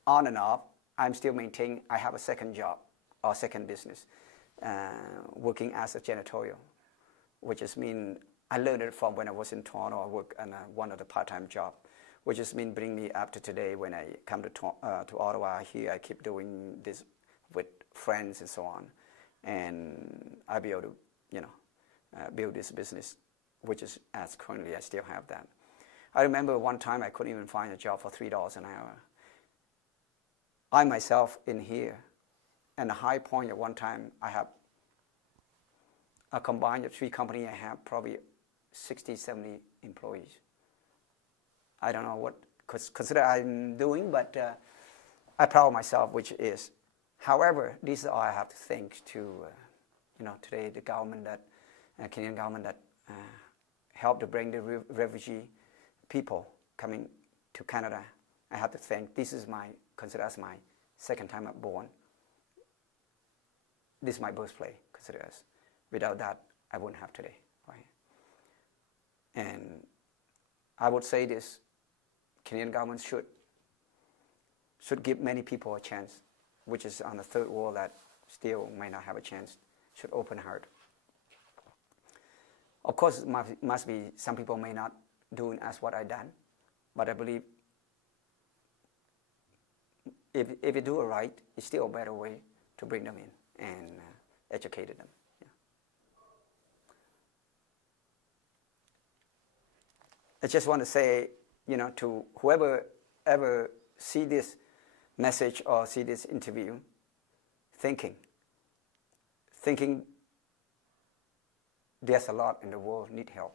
on and off, I'm still maintaining, I have a second job, or second business, working as a janitorial, which I learned it from when I was in Toronto. I worked on one of the part-time job, which bring me up to today. When I come to Ottawa here, I keep doing this with friends and so on, and I'll be able to, build this business, which is as currently I still have that. I remember one time I couldn't even find a job for $3 an hour. I myself in here, and the high point at one time, I have a combined of 3 companies. I have probably 60, 70 employees. I don't know what consider I'm doing, but I'm proud of myself, which is. However, this is all I have to thank to, today the government Canadian government that helped to bring the refugee people coming to Canada. I have to thank. This is considered as my second time I'm born. This is my birthplace, considered as. Without that, I wouldn't have today, right? I would say this, Canadian government should give many people a chance, which is on the third world that still may not have a chance, should open heart. Of course, it must be, some people may not do as what I done, but I believe if you do it right, it's still a better way to bring them in and educate them. Yeah. I just want to say, to whoever ever see this message or see this interview, thinking there's a lot in the world need help.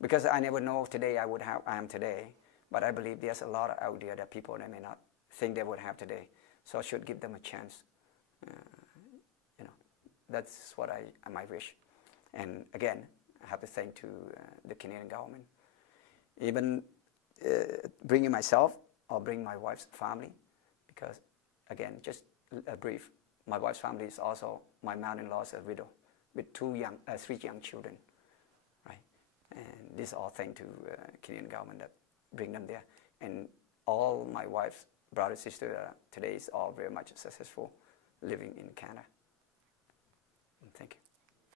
Because I never know if today I am today, but I believe there's a lot out there that people they may not think they would have today. So I should give them a chance. That's what I might wish. And again, I have to thank to the Canadian government. Even bringing myself or bring my wife's family, because again, just a brief, my wife's family is also, my mother-in-law is a widow with 3 young children, right? And this is all thanks to Canadian government that bring them there. And all my wife's brothers, sisters today is all very much successful living in Canada. Thank you.